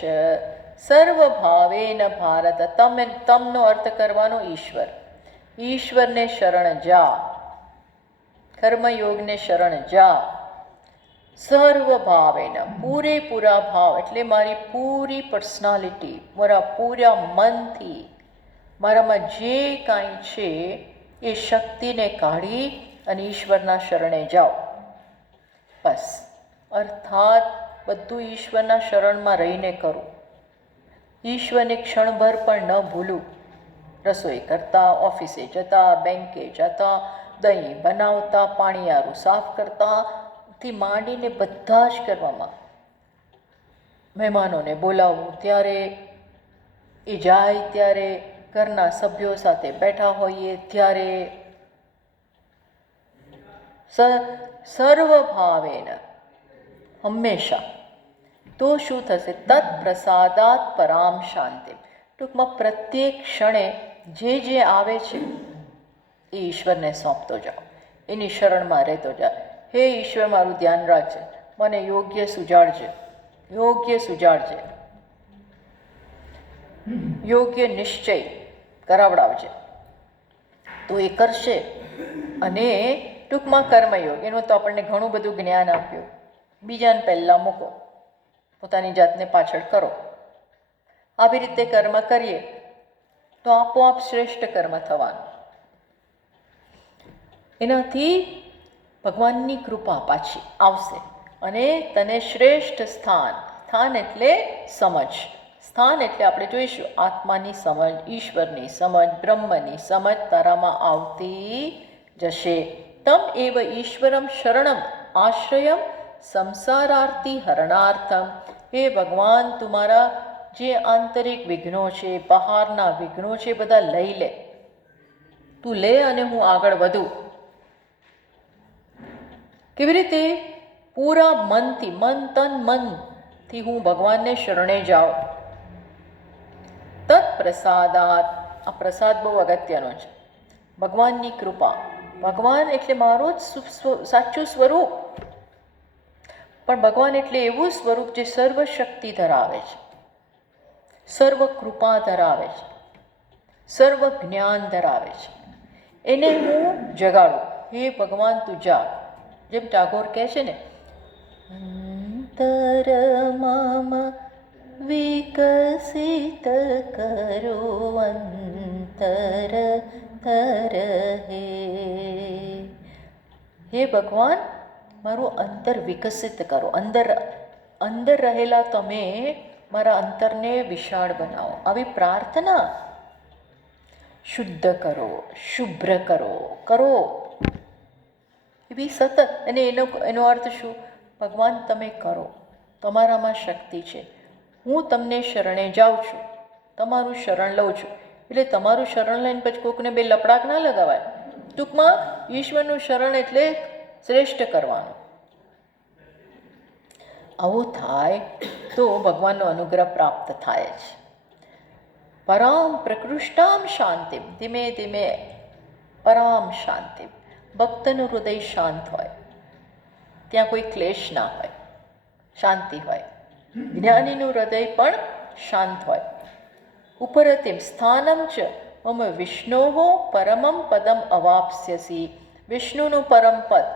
સર્વભાવેન ભારત. તમનો અર્થ કરવાનો ઈશ્વર. ઈશ્વરને શરણ જા, કર્મયોગને શરણ જા. સર્વભાવેન, પૂરેપૂરા ભાવ એટલે મારી પૂરી પર્સનાલિટી, મારા પૂરા મનથી, મારામાં જે કાંઈ છે એ શક્તિને કાઢી અને ઈશ્વરના શરણે જાઓ. બસ, અર્થાત બધું ઈશ્વરના શરણમાં રહીને કરું. ઈશ્વરને ક્ષણભર પણ ન ભૂલું. રસોઈ કરતા, ઓફિસે જતા, બેંકે જતા, દહીં બનાવતા, પાણીયારું સાફ કરતા થી માંડીને બધા જ કરવામાં, મહેમાનોને બોલાવવું ત્યારે, એ જાય ત્યારે, ઘરના સભ્યો સાથે બેઠા હોઈએ ત્યારે, સર્વભાવેન, હંમેશા. તો શું થશે? તત્ પ્રસાદાત પરામ શાંતિ. ટૂંકમાં પ્રત્યેક ક્ષણે જે જે આવે છે એ ઈશ્વરને સોંપતો જાઓ, એની શરણમાં રહેતો જાઓ. હે ઈશ્વર, મારું ધ્યાન રાખજે, મને યોગ્ય સુજાડજે, યોગ્ય સુજાડજે, યોગ્ય નિશ્ચય કરાવડાવજે. તો એ કરશે. અને ટૂંકમાં કર્મયોગ, એનું તો આપણને ઘણું બધું જ્ઞાન આપ્યું. બીજાને પહેલાં મૂકો, પોતાની જાતને પાછળ કરો. આવી રીતે કર્મ કરીએ તો આપોઆપ શ્રેષ્ઠ કર્મ થવાનું. એનાથી ભગવાનની કૃપા પાછી આવશે અને તને શ્રેષ્ઠ સ્થાન, સ્થાન એટલે સમજ, સ્થાન એટલે આપણે જોઈશું આત્માની સમજ, ઈશ્વરની સમજ, બ્રહ્મની સમજ તારામાં આવતી જશે. તમ એવ ઈશ્વરમ શરણમ આશ્રયમ સંસારાર્થી હરણાર્થમ. હે ભગવાન, તુમારા જે આંતરિક વિઘ્નો છે, બહારના વિઘ્નો છે, બધા લઈ લે. તું લે અને હું આગળ વધું. કેવી રીતે? પૂરા મનથી, મન તન મનથી હું ભગવાનને શરણે જાઉં. તત્ પ્રસાદાત, આ પ્રસાદ બહુ અગત્યનો છે. ભગવાનની કૃપા. ભગવાન એટલે મારો જ સાચું સ્વરૂપ. પણ ભગવાન એટલે એવું સ્વરૂપ જે સર્વ શક્તિ ધરાવે છે, સર્વ કૃપા ધરાવે છે, સર્વ જ્ઞાન ધરાવે છે. એને હું જગાડું. હે ભગવાન, તું જાગ. જેમ ટાગોર કહે છે ને, અંતર મમ વિકસિત કરો અંતર તર હે ભગવાન, મારું અંતર વિકસિત કરો. અંદર રહેલા તમે મારા અંતરને વિશાળ બનાવો. આવી પ્રાર્થના. શુદ્ધ કરો, શુભ્ર કરો એવી સતત. અને એનો અર્થ શું? ભગવાન, તમે કરો, તમારામાં શક્તિ છે, હું તમને શરણે જાઉં છું, તમારું શરણ લઉં છું. એટલે તમારું શરણ લઈને પછી કોકને બે લપડાક ના લગાવાય. ટૂંકમાં ઈશ્વરનું શરણ એટલે શ્રેષ્ઠ કરવાનું. આવું થાય તો ભગવાનનો અનુગ્રહ પ્રાપ્ત થાય છે. પરામ પ્રકૃષ્ટામ શાંતિ, ધીમે ધીમે પરામ શાંતિ. ભક્તનું હૃદય શાંત હોય, ત્યાં કોઈ ક્લેશ ના હોય, શાંતિ હોય. જ્ઞાનીનું હૃદય પણ શાંત હોય. ઉપરતિમ સ્થાનમ ચ મમ વિષ્ણોહો પરમમ પદમ અવાપ્સ્યસી. વિષ્ણુનું પરમ પદ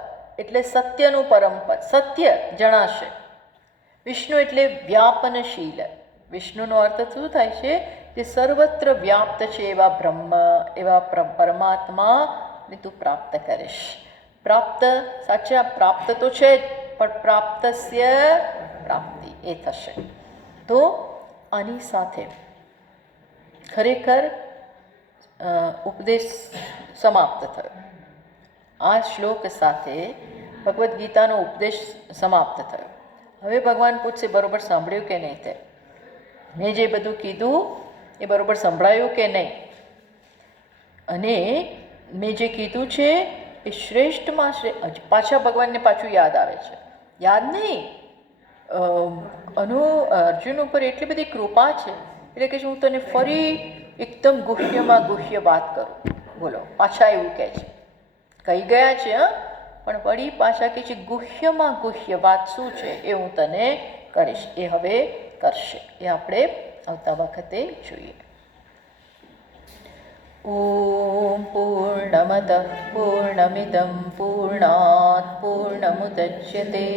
એટલે સત્યનું પરમ પદ, સત્ય જણાશે. વિષ્ણુ એટલે વ્યાપનશીલ. વિષ્ણુનો અર્થ શું થાય છે? જે સર્વત્ર વ્યાપ્ત છે એવા બ્રહ્મ, એવા પરમાત્માને તું પ્રાપ્ત કરીશ. પ્રાપ્ત, સાચા પ્રાપ્ત તો છે જ, પણ પ્રાપ્તસ્ય પ્રાપ્તિ એ થશે. તો આની સાથે ખરેખર ઉપદેશ સમાપ્ત થયો. આ શ્લોક સાથે ભગવદ્ ગીતાનો ઉપદેશ સમાપ્ત થયો. હવે ભગવાન પૂછશે, બરોબર સાંભળ્યું કે નહીં? તે મેં જે બધું કીધું એ બરોબર સંભળાયું કે નહીં? અને મેં જે કીધું છે એ શ્રેષ્ઠમાં શ્રેષ્ઠ. પાછા ભગવાનને પાછું યાદ આવે છે. યાદ નહીં, અર્જુન ઉપર એટલી બધી કૃપા છે એટલે કે હું તને ફરી એકદમ ગુહ્યમાં ગુહ્ય વાત કરું. બોલો, પાછા એવું કહે છે. કહી ગયા છે પણ વળી પાછા કહે છે ગુહ્યમાં ગુહ્ય વાત શું છે એ હું તને કરીશ. એ હવે કરશે. એ આપણે આવતા વખતે જોઈએ. ઓમ પૂર્ણમદ પૂર્ણમિદં પૂર્ણાત પૂર્ણમુદચ્યતે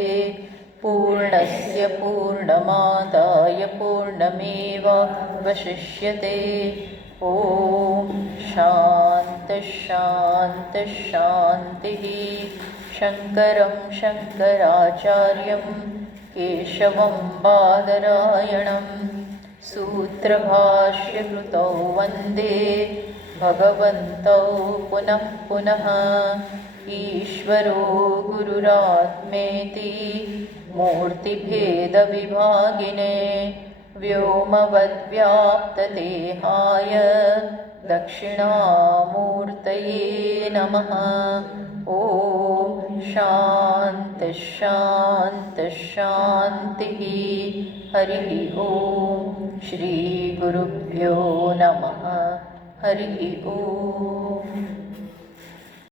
પૂર્ણસ્ય પૂર્ણમાદાય પૂર્ણમેવાવશિષ્યતે. ઓમ શાંત શાંત શાંતિ. શંકરં શંકરાચાર્યં કેશવં બાદરાયણં સૂત્રભાષ્યકૃતૌ વંદે ભગવन्तૌ પુનઃ પુનઃ. ઈશ્વરો ગુરુરાત્મેતિ મૂર્તિભેદવિભાગિને વ્યોમવદ્વ્યાપ્તદેહાય દક્ષિણામૂર્તયે નમઃ. ઓમ શાંત શાંત શાંતિ. હરિ ઓમ. શ્રી ગુરુભ્યો નમઃ. હરિ ઓમ.